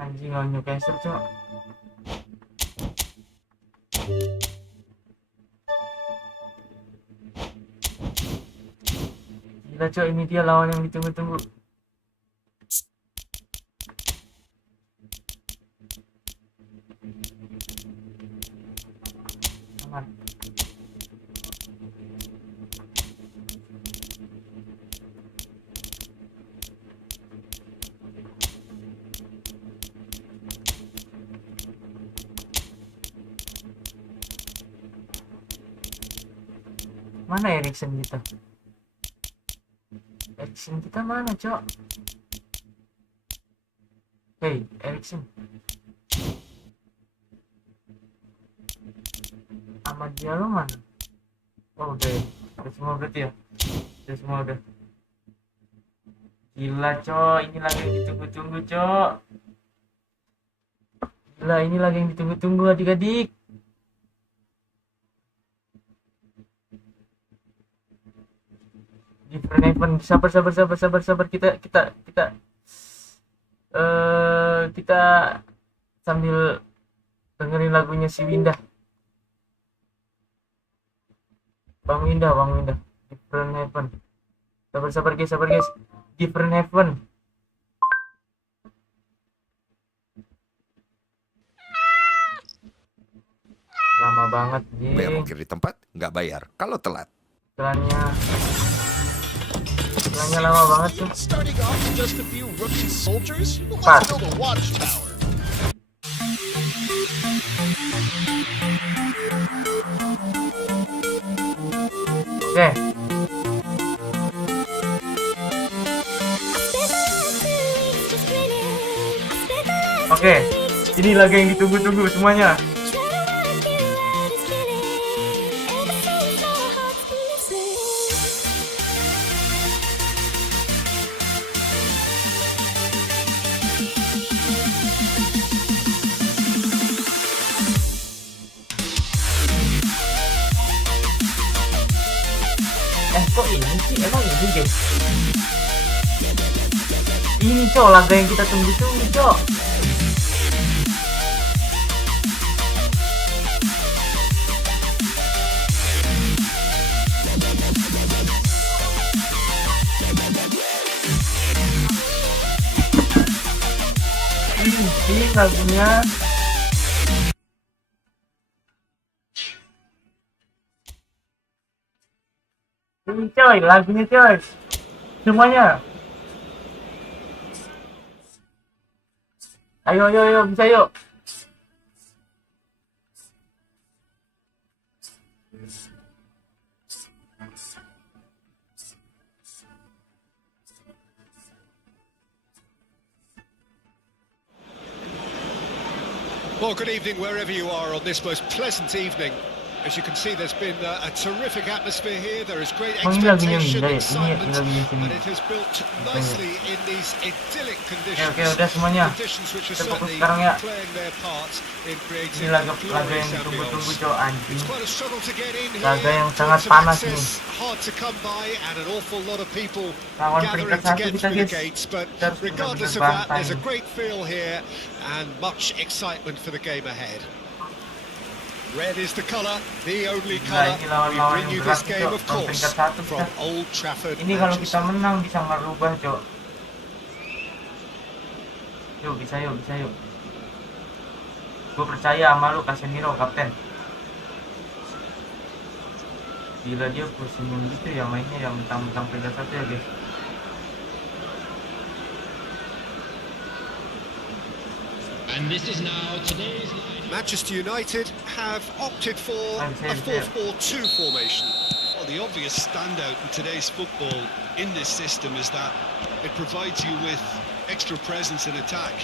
Anjing lawan Newcastle, cok. Gila Gila cok, ini dia lawan yang ditunggu-tunggu. Aman. Mana Erikson kita? Erikson kita mana, cok? Hey, Erikson. Ahmad Diallo mana? Oh, udah ya. Udah semua berarti ya? Udah semua udah. Gila, cok. Ini lagi yang ditunggu-tunggu, cok. Gila, ini lagi yang ditunggu-tunggu adik-adik. Different event. Sabar. Kita sambil dengerin lagunya si Windah. Bang Windah. Different heaven. Sabar guys. Different heaven. Lama banget, Bayar parkir di tempat, nggak bayar kalau telat. Iklannya lama banget sih. Starting off with just a few rookie soldiers, we'll Pas. have to build a watchtower. Oke. Oke. Ini lagi yang ditunggu-tunggu semuanya. Kok ini sih? Emang ini guys? Ini cok, laga yang kita tunggu-tunggu cok. Ini sih lagunya. Ini coy, lagunya coy. Semuanya. Ayo, bisa yuk. Well, good evening wherever you are on this most pleasant evening. As you can see, there's been a terrific atmosphere here. There is great expectation, excitement, and it has built nicely in these idyllic conditions. Oke, udah semuanya. Conditions which are Kita fokus certainly sekarang ya. playing their part in Ini creating laga glorious yang ditunggu-tunggu ambience. cowok anjing. It's quite a struggle to get in here. Laga yang sangat Some panas access ini. hard to come by, and an awful lot of people Lawan gathering peringkat to 1 get kita through the guys. gates. But Kita harus regardless of benar-benar that, there's a bantai. great feel here and much excitement for the game ahead. Red is the colour, the only colour. ini We lawan-lawan bring yang you this berat, game, Cok. of Lawan course, peringkat 1 from kita. Old Trafford, Ini kalau kita Manchester. menang bisa merubah cok. Yuk, bisa yuk. Gue percaya sama lu, Casemiro kapten. Gila, dia pusing gitu ya mainnya, yang mentang-mentang peringkat 1 ya guys. And this is now today's line. Manchester United have opted for a 4-4-2 formation. Well, the obvious standout in today's football in this system is that it provides you with extra presence in attack.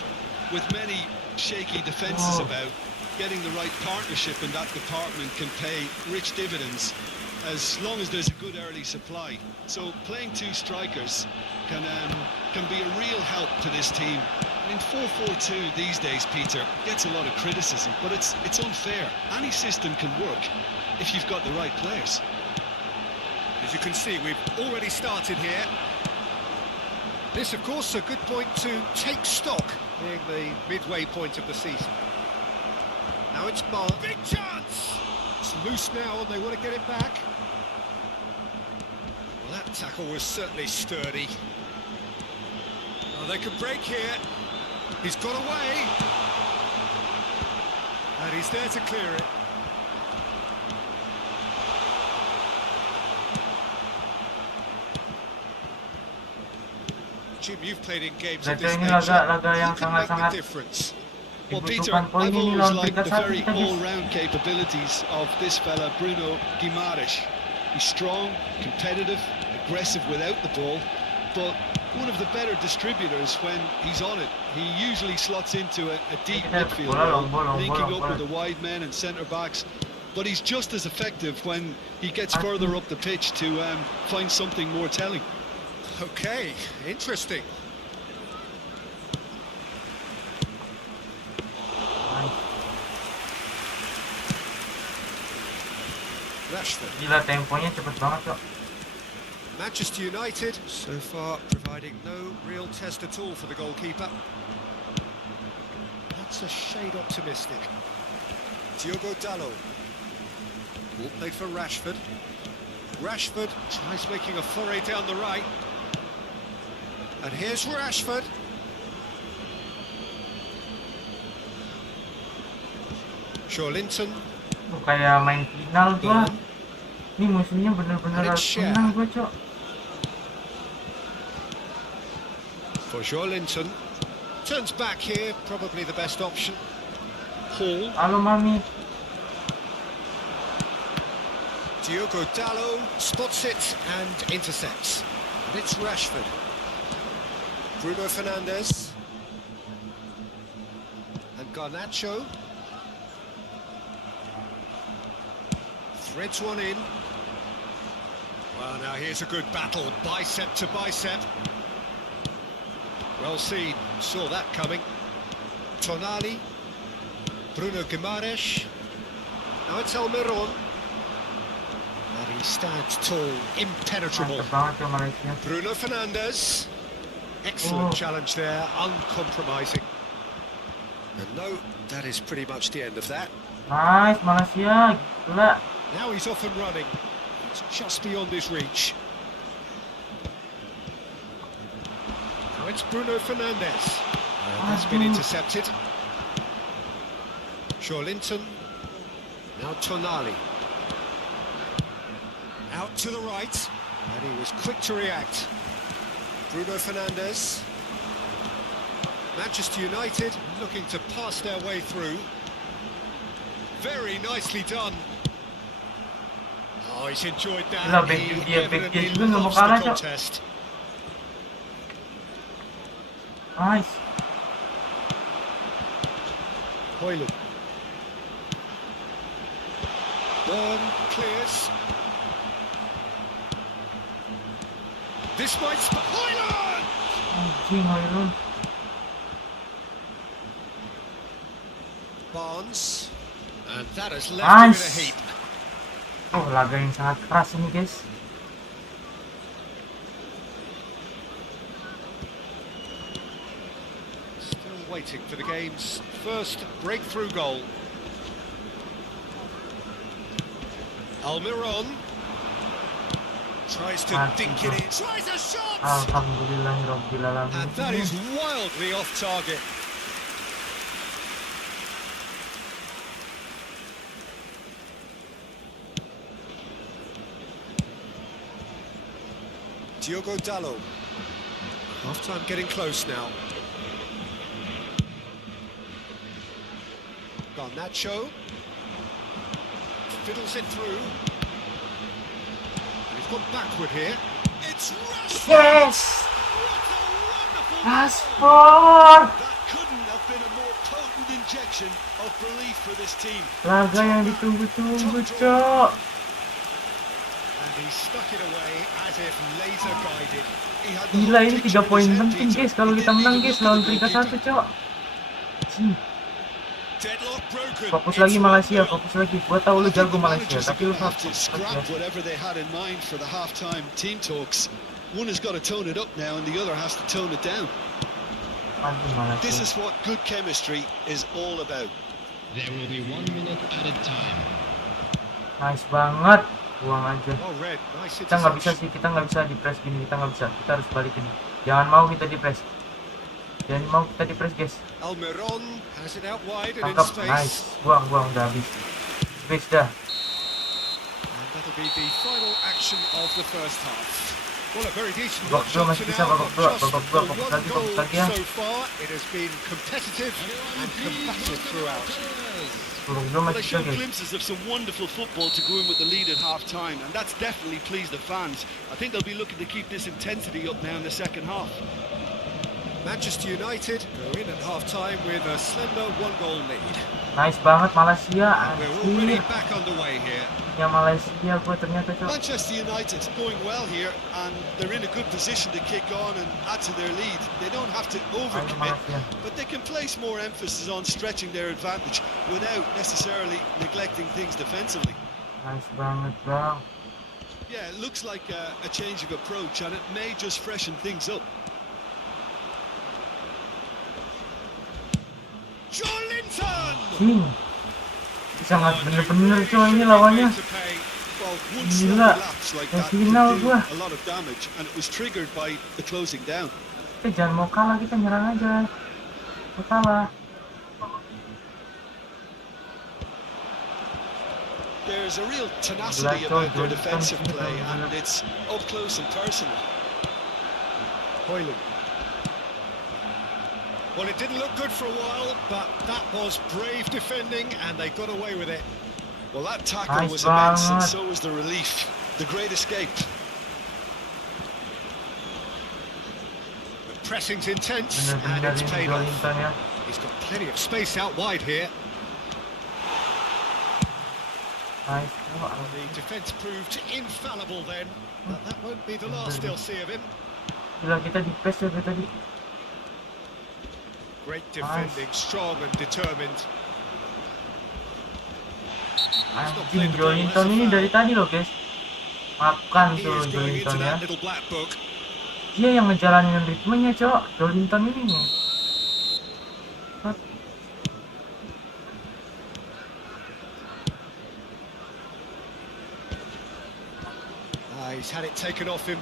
With many shaky defences about, getting the right partnership in that department can pay rich dividends as long as there's a good early supply. So playing two strikers can be a real help to this team. In 4-4-2 these days, Peter, gets a lot of criticism, but it's unfair. Any system can work if you've got the right players. As you can see, we've already started here. This, of course, a good point to take stock, being the midway point of the season. Now it's Mar. Big chance! It's loose now, and they want to get it back. Well, that That tackle was certainly sturdy. Oh, they could break here. He's got away. And he's there to clear it. Jim, you've played in games of this Ini nature. laga yang Who can make the sangat-sangat difference? Well, Peter, dibutuhkan poin I've ini always lawan liked Liga the 1 very kita, guys. all-round capabilities of this fella, Bruno Guimaraes. He's strong, competitive, aggressive without the ball, but one of the better distributors when he's on it. He usually slots into a deep midfield role, linking up with the wide men and centre-backs, but he's just as effective when he gets further up the pitch to find something more telling. Okay, interesting. Rashford. Gila, temponya cepet banget, Cok. Manchester United so far providing no real test at all for the goalkeeper. That's a shade optimistic. Diogo Dalot. Ball played for Rashford. Rashford tries making a foray down the right. And here's Rashford. Linton. Kayak main final gua. Ini musuhnya bener-bener harus menang gua, Cok. For Linton. Turns back here, probably the best option. Hall. Halo, Mami. Diogo Dalot spots it and intercepts. And it's Rashford. Bruno Fernandes. And Garnacho. Threads one in. Well, now here's a good battle, bicep to bicep. Well seen, saw that coming. Tonali. Bruno Guimaraes. Now it's Almiron. And he stands tall, impenetrable. Mantap banget, Cok, Malaysia. Bruno Fernandes. Excellent challenge there, uncompromising. And no, that is pretty much the end of that. Nice, Malaysia. Gila. Now he's off and running. It's just beyond his reach. Now it's Bruno Fernandes. And that's been intercepted. Linton. Now Tonali. Out to the right. And he was quick to react. Bruno Fernandes. Manchester United looking to pass their way through. Very nicely done. Oh, he's enjoyed that. Gila, He back evidently dia juga nggak mau loves the kalah, Cok. contest. Nice. Hoyland. Burn clears. This might stop. Hoyland! Anjing, Hoylund. Barnes. And that has left him in a Nice. heap. Oh, laga yang sangat keras ini, guys. Still waiting for the game's first breakthrough goal. Almiron tries to dink it in. Tries a shot! Alhamdulillahirobbilalamin. And that is wildly off target. Diogo Dalot. Half-time getting close now. Garnacho. Fiddles it through. And he's gone backward here. It's Rashford! Yes! What a wonderful Rashford! That couldn't have been a more potent injection of belief for this team. Laga yang ditunggu-tunggu, Cok. And he stuck it away as if laser guided. He had the Gila, whole ini 3 picture in poin his head, penting, Peter. guys. Kalau He kita didn't menang, even guys, look lawan at the Liga 1, goalkeeper. Cok. Cing. Deadlock broken. Fokus lagi Malaysia, fokus lagi. Gua tahu lu jago Malaysia, tapi lu have harus to fokus scrap ya. whatever they had in mind for the half-time team talks. One has got to tone it up now, and the other has to tone it down. Aduh, Malaysia. This is what good chemistry is all about. There will be 1 minute added time. Nice banget. Buang aja. Well read, nice Kita nggak bisa interception. sih, kita nggak bisa di press gini, kita nggak bisa. Kita harus balikin. Jangan mau kita di press. Jangan mau kita di press, guys. Almiron has it out wide and in Tangkap, space. nice. Buang, udah habis. Space dah. And that'll be the final action of the first half. Well, a very decent Babak watch dua up masih to bisa, now, babak but dua, just babak dua, the fokus one lagi goal ya. so far. It has been competitive and combative throughout. Babak dua Well, masih they bisa, showed guys. glimpses of some wonderful football to go in with the lead at half time, and that's definitely pleased the fans. I think they'll be looking to keep this intensity up now in the second half. Manchester United go in at half-time with a slender one-goal lead. Nice banget Malaysia, We're already anjir. back underway here. Ya Malaysia gue ternyata cok. Manchester United going well here, and they're in a good position to kick on and add to their lead. They don't have to overcommit, Malaysia. but they can place more emphasis on stretching their advantage without necessarily neglecting things defensively. Nice banget bang. Yeah, it looks like a change of approach, and it may just freshen things up. Joelinton! King. Sangat bener-bener coy ini lawannya. Well, one Gila. slow lapse like Yang that can final do gua. a lot of damage, and it was triggered by the closing down. Kita jangan mau kalah, kita nyerang aja. Mau kalah. There's a real tenacity Blackburn, about their Joelinton, defensive gitu, play, bener. and it's up close and personal. Hoyland. Well, it didn't look good for a while, but that was brave defending, and they got away with it. Well, that tackle Nice was immense, and banget. so was the relief. The great escape. The pressing's intense, and Bener-bener it's ini paid off. Joelinton ya. He's got plenty of space out wide here. Nice. Oh, The defence proved infallible then, but that won't be the last they'll see of him. gila kita di press ya dari tadi. Great defending, strong and determined. Anjing Joelinton ini dari tadi loh guys. Makan He tuh is going into Joelinton ya. that little black book. Dia yang ngejalanin ritmenya cok. Joelinton ini nih. He's had it taken off him,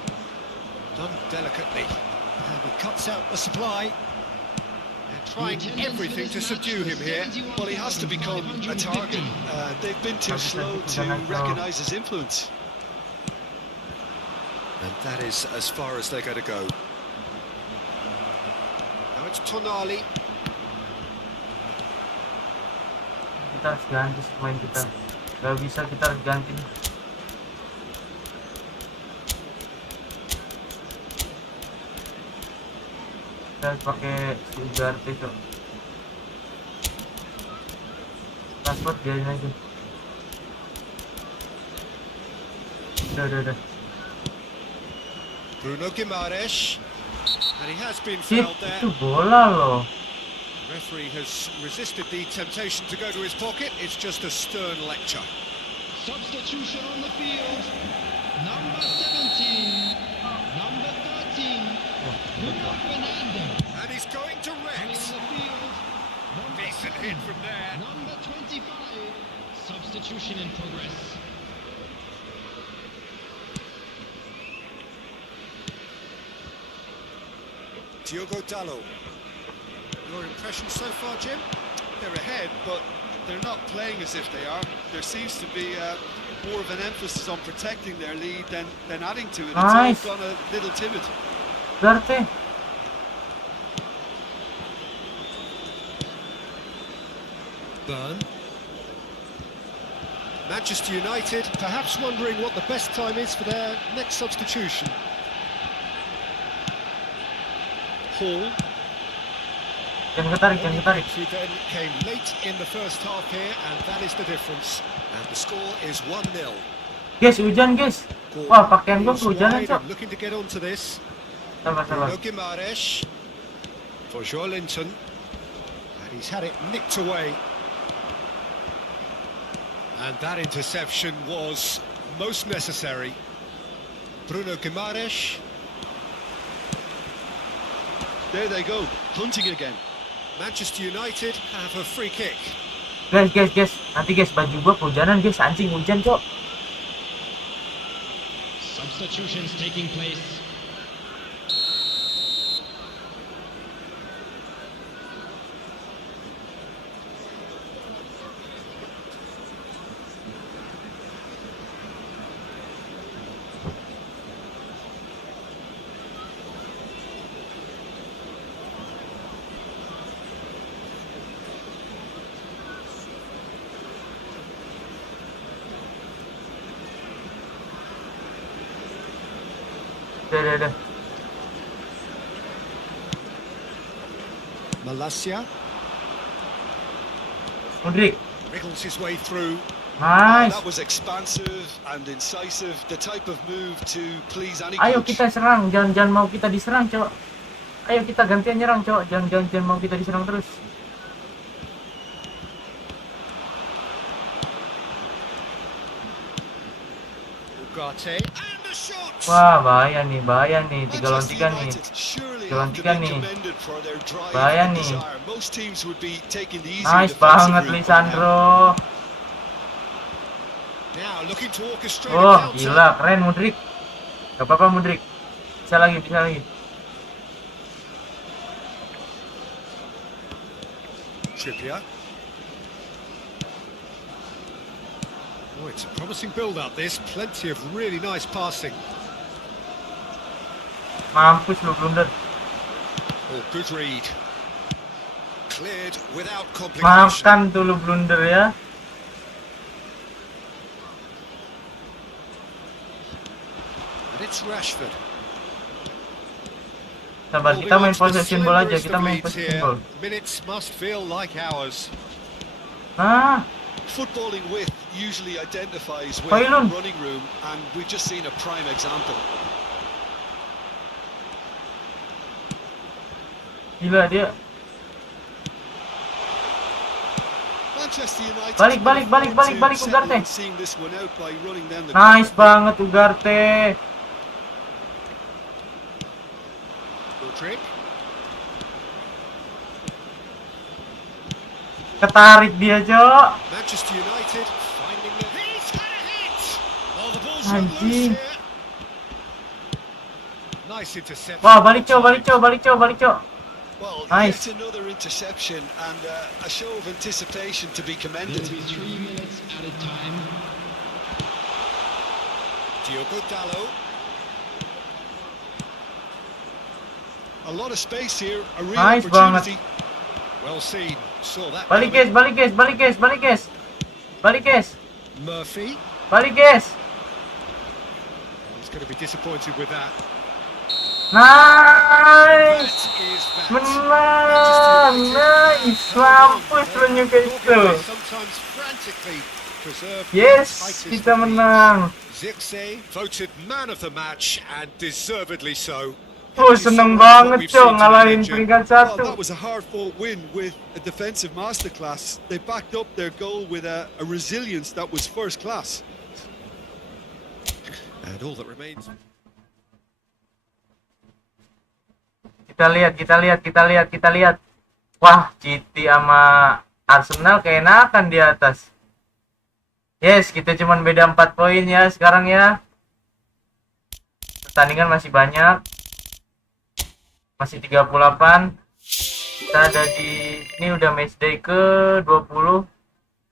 done delicately, and he cuts out the supply. They're trying everything to subdue him here. Well, he has to become a target. They've been too slow to recognise his influence. And that is as far as they're going to go. Now it's Tonali. Kita harus ganti pemain kita. Gak bisa, kita harus ganti. Kita harus pakai si Ugarte cok. Password biarin aja. Udah. Bruno Guimaraes. And he has been Shit, fouled there. itu bola loh. Referee has resisted the temptation to go to his pocket. It's just a stern lecture. Substitution on the field. Number 17. Number 13. Bruno Fernandes. And he's going to Coming Rex. on the field. Number Decent 7. hit from there. Number 25. Substitution in progress. Diogo Dalot. Your impression so far, Jim? They're ahead, but they're not playing as if they are. There seems to be more of an emphasis on protecting their lead than adding to it. Nice. It's all gone a little timid. Ugarte. Burn. Manchester United perhaps wondering what the best time is for their next substitution. Hall. Jangan ketarik. Who then came late in the first half here, and that is the difference. And the score is 1-0. Guys, hujan guys. Wah, pakaian gua Is kehujanan wide cok. and looking to get onto this. Sabar. Bruno Guimaraes for Joelinton, and he's had it nicked away. And that interception was most necessary. Bruno Guimaraes. There they go, hunting again. Manchester United have a free kick. Guys. Nanti guys baju gua kehujanan guys. Anjing hujan cok. Substitutions taking place. Udah. Malacia Mudrik. wriggles his way through. Nice. That was expansive and incisive, the type of move to please any Ayo coach. kita serang, jangan mau kita diserang, Cok. Ayo kita gantian nyerang, Cok. Jangan mau kita diserang terus. Ugarte. And the shot! Wah, bahaya nih, 3 lawan 3 Manchester nih. United surely Jalan have to tiga be nih. commended for their drive Bahaya and nih. desire. Most teams would be taking the easier Nice defensive banget route by now. Lisandro. Now looking to orchestrate a Oh, counter. gila, keren Mudrik. Gak apa-apa Mudrik. Bisa lagi. Trippier. Oh, it's a promising build-up. This plenty of really nice passing. Mampus lu blunder. Oh, good read. Cleared without complication. Makan tuh lu blunder ya. And it's Rashford. Sabar, Well, kita we main watch the possession ball aja, slenderest kita of main leads possession here. ball. Minutes must feel like hours. Nah, Footballing width usually identifies with Bailun. running room, and we've just seen a prime example. gila dia. Manchester United Balik, Ugarte. seeing this one out by running them the Nice corner. banget Ugarte. Mudrik. Ketarik dia, Cok. Manchester United finding the... He's had a hit! Oh, the ball's run Anjing. loose here. Nice interception. Wah, balik, Cok. Well, Nice. yet another interception and a show of anticipation to be There commended. will be 3 minutes added time. Diogo Dalot. A lot of space here, a real Nice opportunity. Well seen. Saw that Balik, coming. guys. Murphy. Balik, guys. He's going to be disappointed with that. Nice. That is that. Menang. Nice. Mampus lu Newcastle. Sometimes frantically preserve Yes, the tightest kita lead. menang. Zirkzee voted man of the match and deservedly so. Oh, seneng banget, Cok, ngalahin peringkat Well, 1. that was a hard-fought win with a defensive masterclass. They backed up their goal with a resilience that was first class. And all that remains. Kita lihat. Wah, City sama Arsenal keenakan di atas. Yes, kita cuman beda 4 poin ya sekarang ya. Pertandingan masih banyak. Masih 38. Kita ada di ini udah match day ke 20.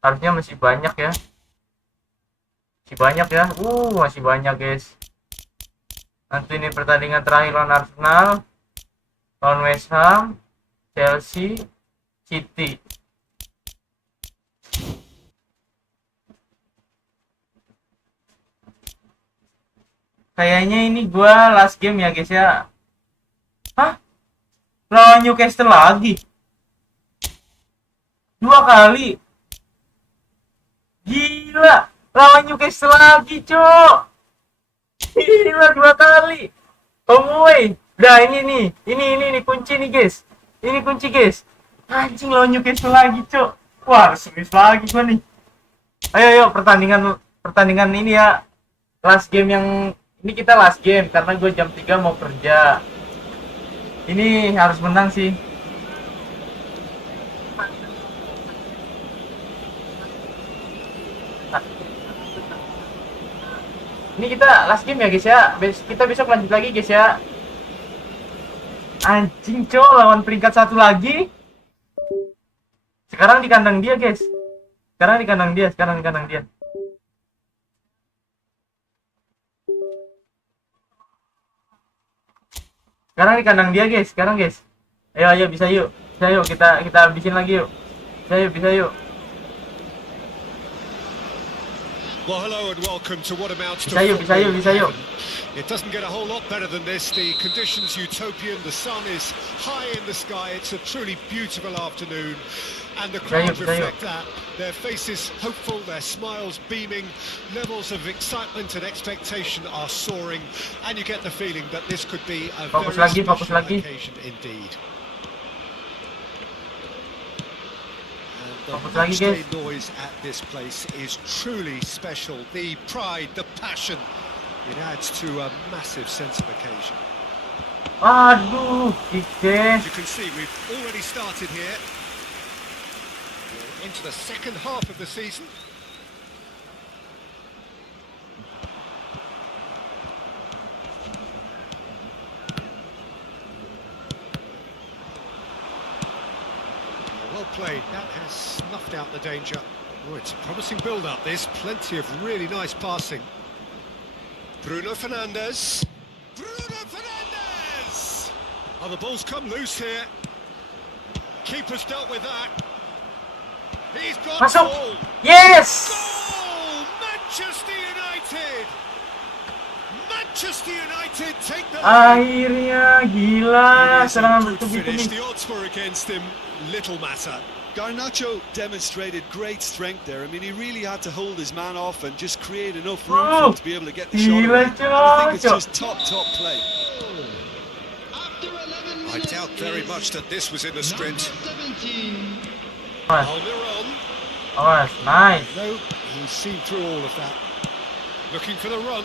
Harusnya masih banyak ya. Masih banyak guys. Nanti ini pertandingan terakhir lawan Arsenal, lawan West Ham, Chelsea, City. Kayaknya ini gua last game ya guys ya. Hah? Lawan Newcastle lagi? 2 kali? Gila! Lawan Newcastle lagi, Cok! Gila, 2 kali! Home away! Udah, ini nih. Ini kunci nih, guys. Ini kunci, guys. Anjing, lawan Newcastle lagi, Cok. Wah, serius lagi gua nih. Ayo, pertandingan ini ya. Last game yang... Ini kita last game, karena gue jam 3 mau kerja. Ini harus menang sih. Ini kita last game ya guys ya. Kita besok lanjut lagi guys ya. Anjing cok, lawan peringkat 1 lagi. Sekarang di kandang dia guys. Sekarang di kandang dia. Sekarang di kandang dia guys. Sekarang guys. Ayo bisa yuk. Bisa yuk kita habisin lagi yuk. Bisa yuk. Well, hello and welcome to what amounts to Bisa yuk. It doesn't get a whole lot better than this. The conditions utopian. The sun is high in the sky. It's a truly beautiful afternoon. And the crowd reflect that. Their faces hopeful, their smiles beaming. Levels of excitement and expectation are soaring. And you get the feeling that this could be a Fokus very lagi. special occasion indeed. The matchday noise at this place is truly special. The pride, the passion, it adds to a massive sense of occasion. Aduh, As you can see, we've already started here. We're into the second half of the season. Well played, that has snuffed out the danger. Oh, it's a promising build-up, this. Plenty of really nice passing. Bruno Fernandes. Oh, the ball's come loose here. Keeper's dealt with that. He's got Masuk. goal. Yes. Goal! Manchester United! Manchester United take the lead. Akhirnya gila. It is a Serangan good finish. bertubi-tubi. The odds were against him. Little matter. Garnacho demonstrated great strength there. I mean, he really had to hold his man off and just create enough room for him to be able to get the shot away. And I think it's just top play. After 11 I minutes, doubt very much that this was in the sprint. number 17. Almiron. Awas, nice. No, he's seen through all of that. Looking for the run.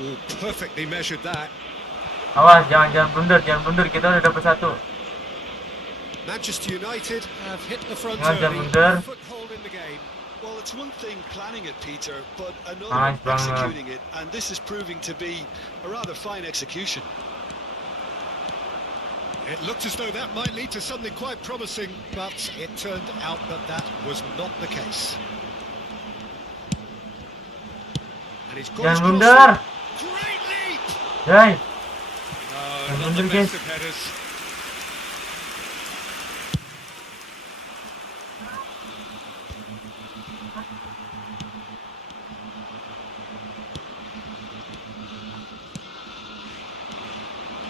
Oh, perfectly measured that. Awas, jangan blunder. Kita udah dapat 1. Manchester United have hit the front Jangan early. blunder. Foothold in the game. Well, it's one thing planning it, Peter, but another Nice, banget. executing it. And this is proving to be a rather fine execution. It looked as though that might lead to something quite promising, but it turned out that that was not the case. And he's got Jangan his blunder. cross. Great leap! Jai. No, Jangan not the blunder, best guys. of headers.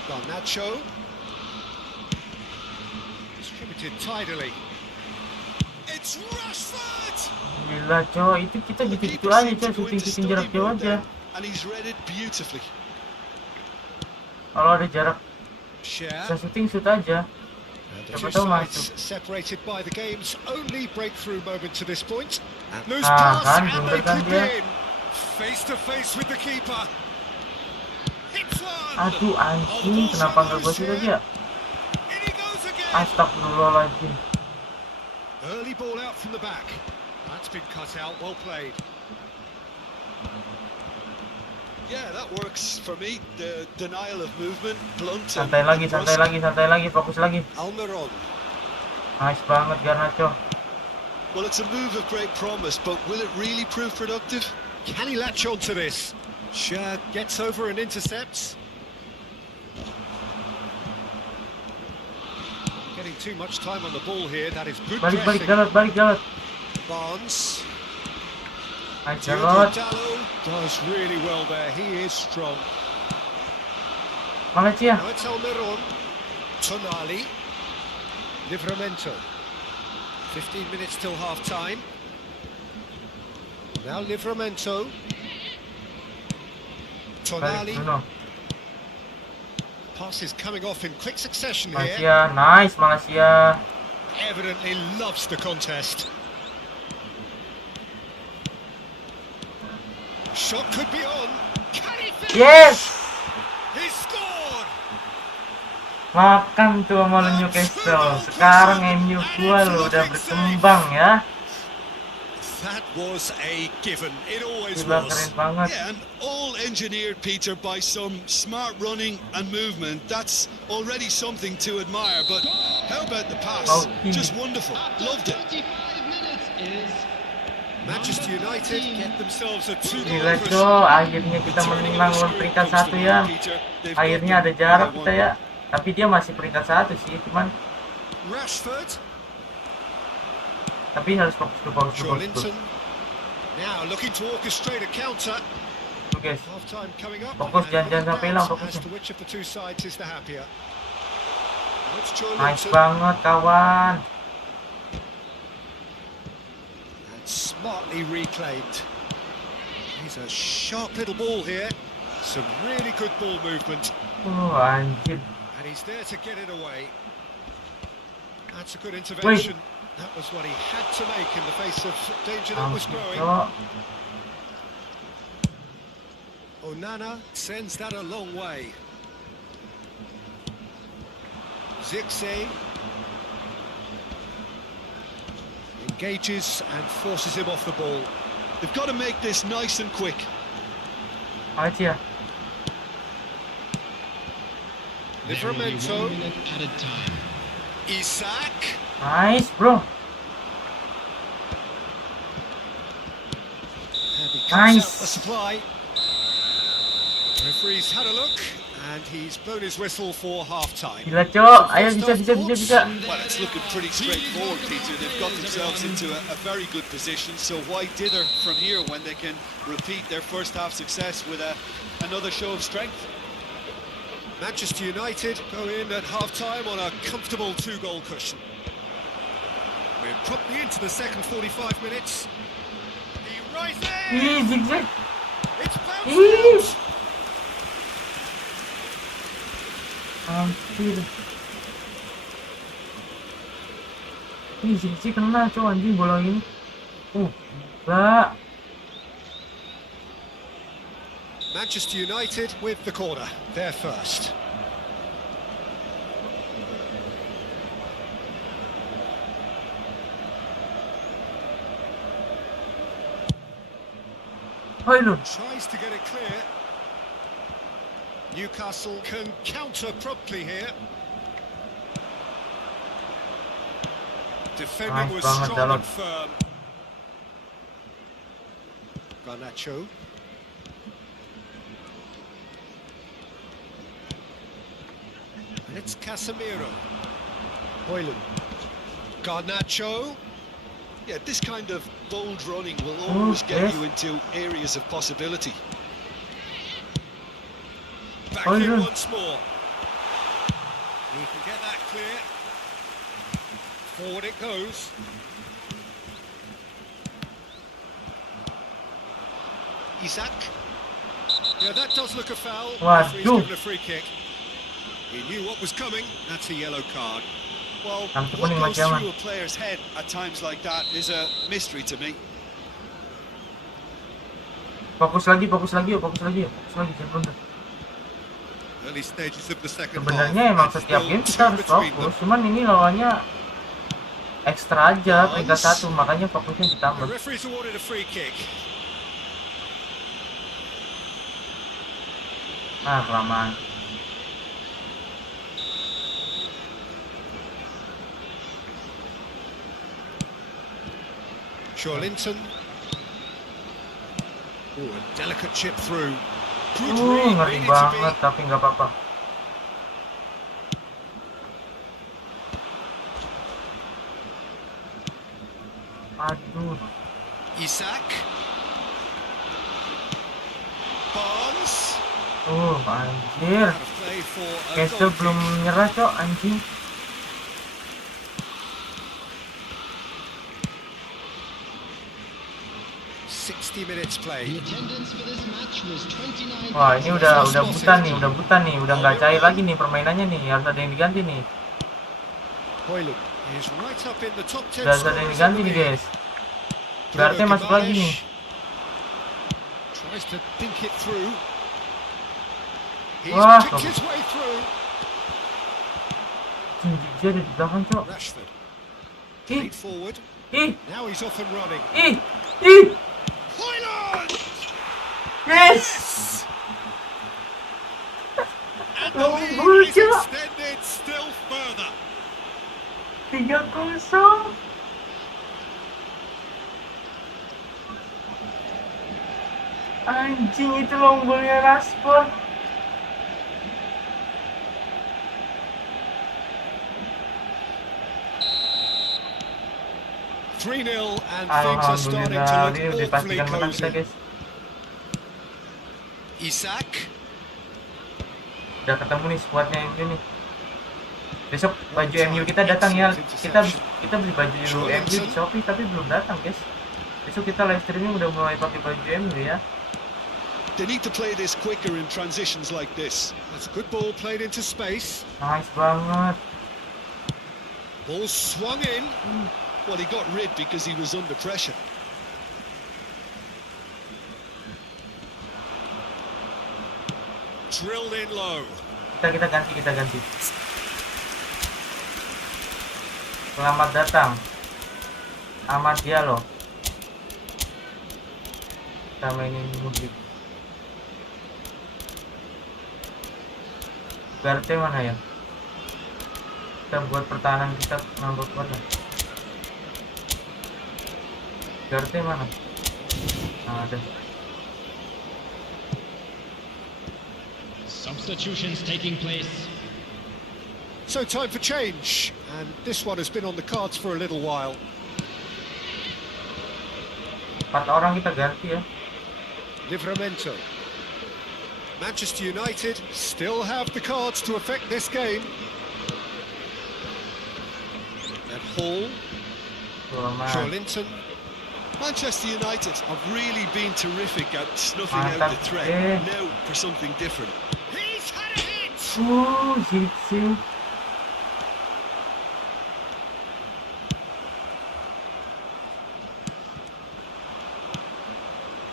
Garnacho. Distributed tidily. It's Rashford! Gila, cowok. Itu kita Well, the gitu-gitu keeper aja, seemed cowok. to go into Syuting jarak study jauh mode aja. there, and he's read it beautifully. Kalau ada jarak Share. bisa syuting, shoot aja. The Siapa two tahu sides masuk. separated by the game's only breakthrough moment to this point. Loose Ah, pass, kan, and they blunder kan could dia. be in. Face to face with the keeper. Hits one. Aduh, anjing. Kenapa nggak gue shoot aja? In he goes again. Astagfirullahaladzim. Early ball out from the back. That's been cut out. Well played. Yeah, that works for me. The denial of movement, blunt. Santai lagi. Fokus lagi. Almiron. Nice banget, Garnacho. Well, it's a move of great promise, but will it really prove productive? Can he latch on to this? Shad gets over and intercepts. Getting too much time on the ball here. That is good Balik, pressing. Dalot. Barnes. Nice, Diogo Dalot. Dalot does really well there. He is strong. Malaysia. Now it's Almiron. Tonali. Livramento. 15 minutes till half time. Now Livramento. Balik, Tonali. Bruno. Pass is coming off in quick succession here. Malaysia, nice, Malaysia. Evidently loves the contest. Shot could be on. Can he finish? Yes! He scored! Makan tuh sama Newcastle. Sekarang MU gua lo udah berkembang ya. That was a given. It always Gila, was. keren banget. Yeah, and all engineered, Peter, by some smart running and movement. That's already something to admire. But how about the pass? Just wonderful. Loved it. 35 minutes is Manchester United get themselves a 2-goal Gila push. cok, akhirnya kita menang lawan peringkat 1 ya. Akhirnya ada jarak kita ya. Tapi dia masih peringkat 1 sih, cuman Rashford, tapi harus fokus ke fokus. Joelinton. Now looking to orchestrate a counter. Tuh guys, Half time coming up. fokus, jangan sampai hilang As fokusnya. to which of the two sides is the happier. Now it's Nice Joelinton. banget kawan. And smartly reclaimed. He's a sharp little ball here. Some really good ball movement. Anjir. And he's there to get it away. That's a good intervention. That was what he had to make in the face of danger that was growing. Cok. Onana sends that a long way. Zirkzee engages and forces him off the ball. They've got to make this nice and quick. Aja. Livramento, 1 minute at a time. Isak. Nice bro. And he cuts Nice. out the supply. Referee's had a look and he's blown his whistle for half-time. Gila cok, ayo bisa. Well, it's looking pretty straightforward, Peter. They've got themselves into a very good position, so why dither from here when they can repeat their first half success with another show of strength? Manchester United go in at half-time on a comfortable 2-goal cushion. We're promptly into the second 45 minutes. He rises! Ih, zigzag. It's bounced Ih. out! Anjir. Ih, zigzag kena cok anjing bola ini. Gila. Manchester United with the corner. They're first. Hoylund. Tries to get it clear. Newcastle can counter promptly here. Defending Nice was banget, strong Dalot. and firm. Garnacho. And it's Casemiro. Hoyland. Garnacho. Yeah, this kind of bold running will always get yes. you into areas of possibility. Back Oh, in yeah. once more. He can get that clear. Forward it goes. Isak. Yeah, that does look a foul. Waduh. Referee's given a free kick. He knew what was coming. That's a yellow card. Well, Kartu what kuning goes masih aman. through a player's head at times like that is a mystery to me. Fokus lagi, jangan blunder. Early stages of the second Sebenarnya half. emang It's setiap still game two kita harus between fokus, them. cuman ini lawannya ekstra aja peringkat 1, makanya fokusnya The ditambah. referee's awarded a free kick. Nah, kelamaan. Joelinton. Oh, a delicate chip through. Good read, Ngeri needed to be. banget, tapi nggak apa-apa. Aduh, Isak. Barnes. Anjir. Out of play for a Castle goal belum kick. nyerah, cok, anjing. Minutes play. The attendance for this match was 29. Wah, ini udah buta nih, udah nggak cair lagi nih permainannya nih, harus ada yang diganti nih. Hoyland is right up in the top 10 Udah ada yang diganti nih, guys. Berarti masuk lagi nih. Tries to think it through. He's Wah, picked his way through. Dia ada di belakang, cok. Rashford Ih, lead forward. ih, Now he's off and running. ih, ih, Hoyland! Yes. And the lead Oh, is Cok. extended still further. 3-0. Anjing, itu long ballnya Rashford. Three 0 and things are starting to Alhamdulillah, look ini udah awfully dipastikan menang kita, cosy. guys. Isak. Udah ketemu nih squadnya MU nih. Besok baju MU kita datang ya. Kita beli baju MU di Shopee tapi belum datang, guys. Besok kita live streaming udah mulai pakai baju MU ya. They need to play this quicker in transitions like this. That's a good ball played into space. Nice banget. Ball swung in. Well, he got rid because he was under pressure. Drilled in low. Kita ganti. Selamat datang. Ahmad Diallo. Kita mainin musik. Garte mana ya? Kita buat pertahanan kita nambah kuat lah. Garte mana? Nah, ada. Substitutions taking place. So time for change, and this one has been on the cards for a little while. 4 orang kita ganti ya. Livramento. Manchester United still have the cards to affect this game. And Hall, Joelinton. Manchester United have really been terrific at snuffing out Mantap. the threat. Now for something different. He's had a hit. Zixi.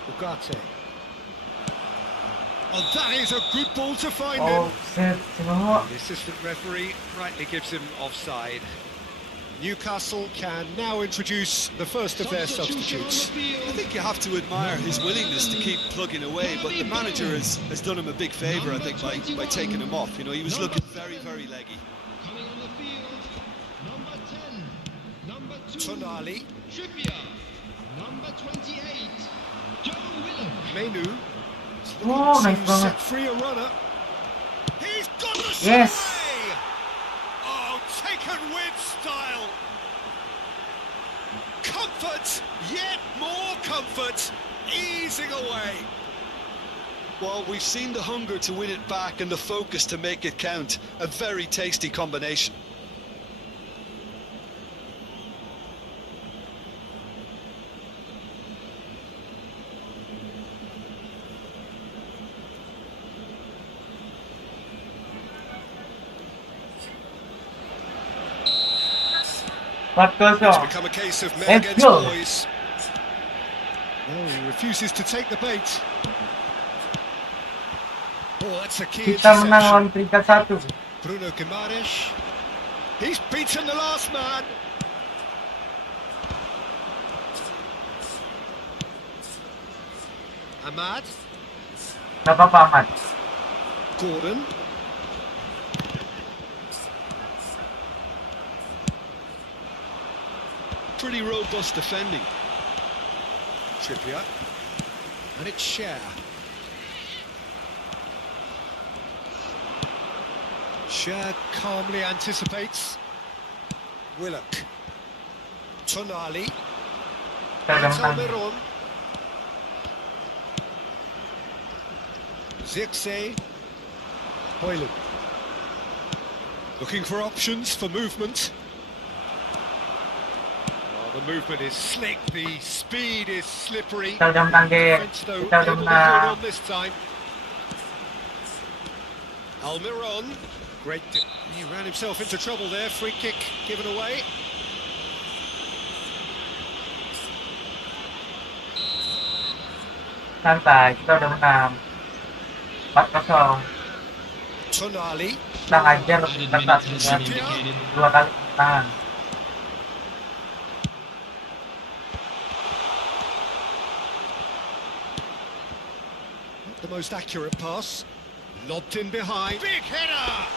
Ugarte. Oh, that is a good ball to find him. Offset semua. The assistant referee rightly gives him offside. Newcastle can now introduce the first of their Substitution on the substitutes. field. I think you have to admire his willingness to keep plugging away, but the manager has done him a big favour, I think, by taking him off. You know, he was looking very, very leggy. Coming on the field, number 10, number 2, Tonali, Trippier, number 28, Joe Willock. Menu. Oh, nice To banget. set free a runner. He's got the Yes. away! Oh, taken with style. Comfort, yet more comfort, easing away. Well, we've seen the hunger to win it back and the focus to make it count. A very tasty combination. It's become a case of men Let's against go. boys. Oh, he refuses to take the bait. Oh, that's a key Kita menang lawan interception. peringkat 1. Bruno Guimaraes. He's beaten the last man. Ahmad. Gak apa-apa, Ahmad. Gordon. Pretty robust defending. Trippier. And it's Cher. Cher calmly anticipates. Willock. Tonali. Kita udah That's menang. Almiron. Zirkzee. Hoyland. Looking for options for movement. The movement is slick, the speed is slippery. Kita udah menang, Dek. Defense, though, Kita udah able to hold menang. on this time. Almiron, he ran himself into trouble there. Free kick given away. Santai, kita udah menang. 4-0. Tonali, Kita ngajar lebih ketat dengan 2 kali kemenangan. the most accurate pass. Lobbed in behind. Big header!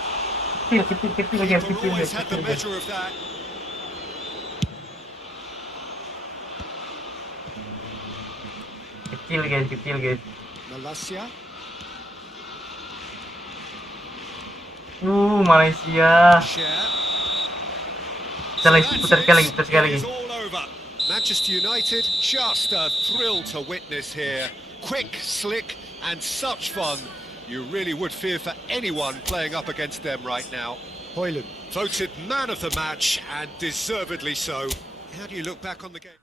Kecil guys, Keeper kecil always guys, had the kecil guys. measure of that. Kecil guys. Malasia. Malaysia. Share. Kita lagi, putar sekali lagi, putar sekali It lagi. is all over. Manchester United, just a thrill to witness here. Quick, slick, and such fun. You really would fear for anyone playing up against them right now. Højlund, voted man of the match, and deservedly so. How do you look back on the game?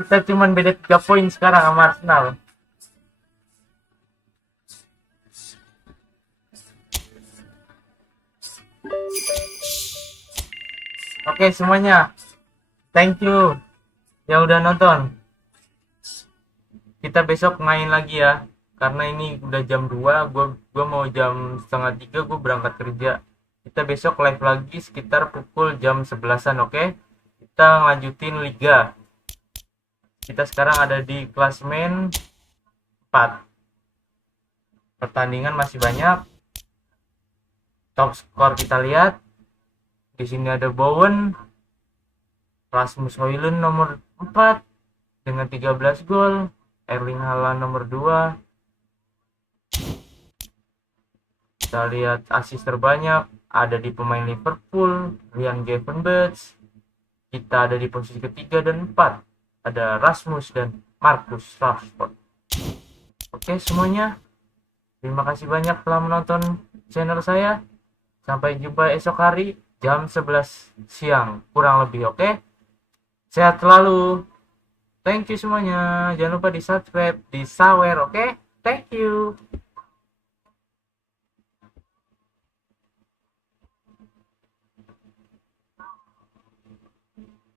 Kita cuman beda 3 poin sekarang sama Arsenal. Oke semuanya, thank you yang udah nonton. Kita besok main lagi ya, karena ini udah jam 2, gua mau jam setengah 3 gue berangkat kerja. Kita besok live lagi sekitar pukul jam 11-an, oke? Kita lanjutin liga. Kita sekarang ada di klasemen 4. Pertandingan masih banyak. Top skor kita lihat. Di sini ada Bowen, Rasmus Højlund nomor 4 dengan 13 gol, Erling Haaland nomor 2. Kita lihat assist terbanyak ada di pemain Liverpool, Ryan Gravenberch. Kita ada di posisi ketiga dan 4. Ada Rasmus dan Marcus Rashford. Oke semuanya, terima kasih banyak telah menonton channel saya. Sampai jumpa esok hari jam 11 siang kurang lebih, oke? Sehat selalu. Thank you semuanya. Jangan lupa di subscribe, di sawer, oke? Thank you.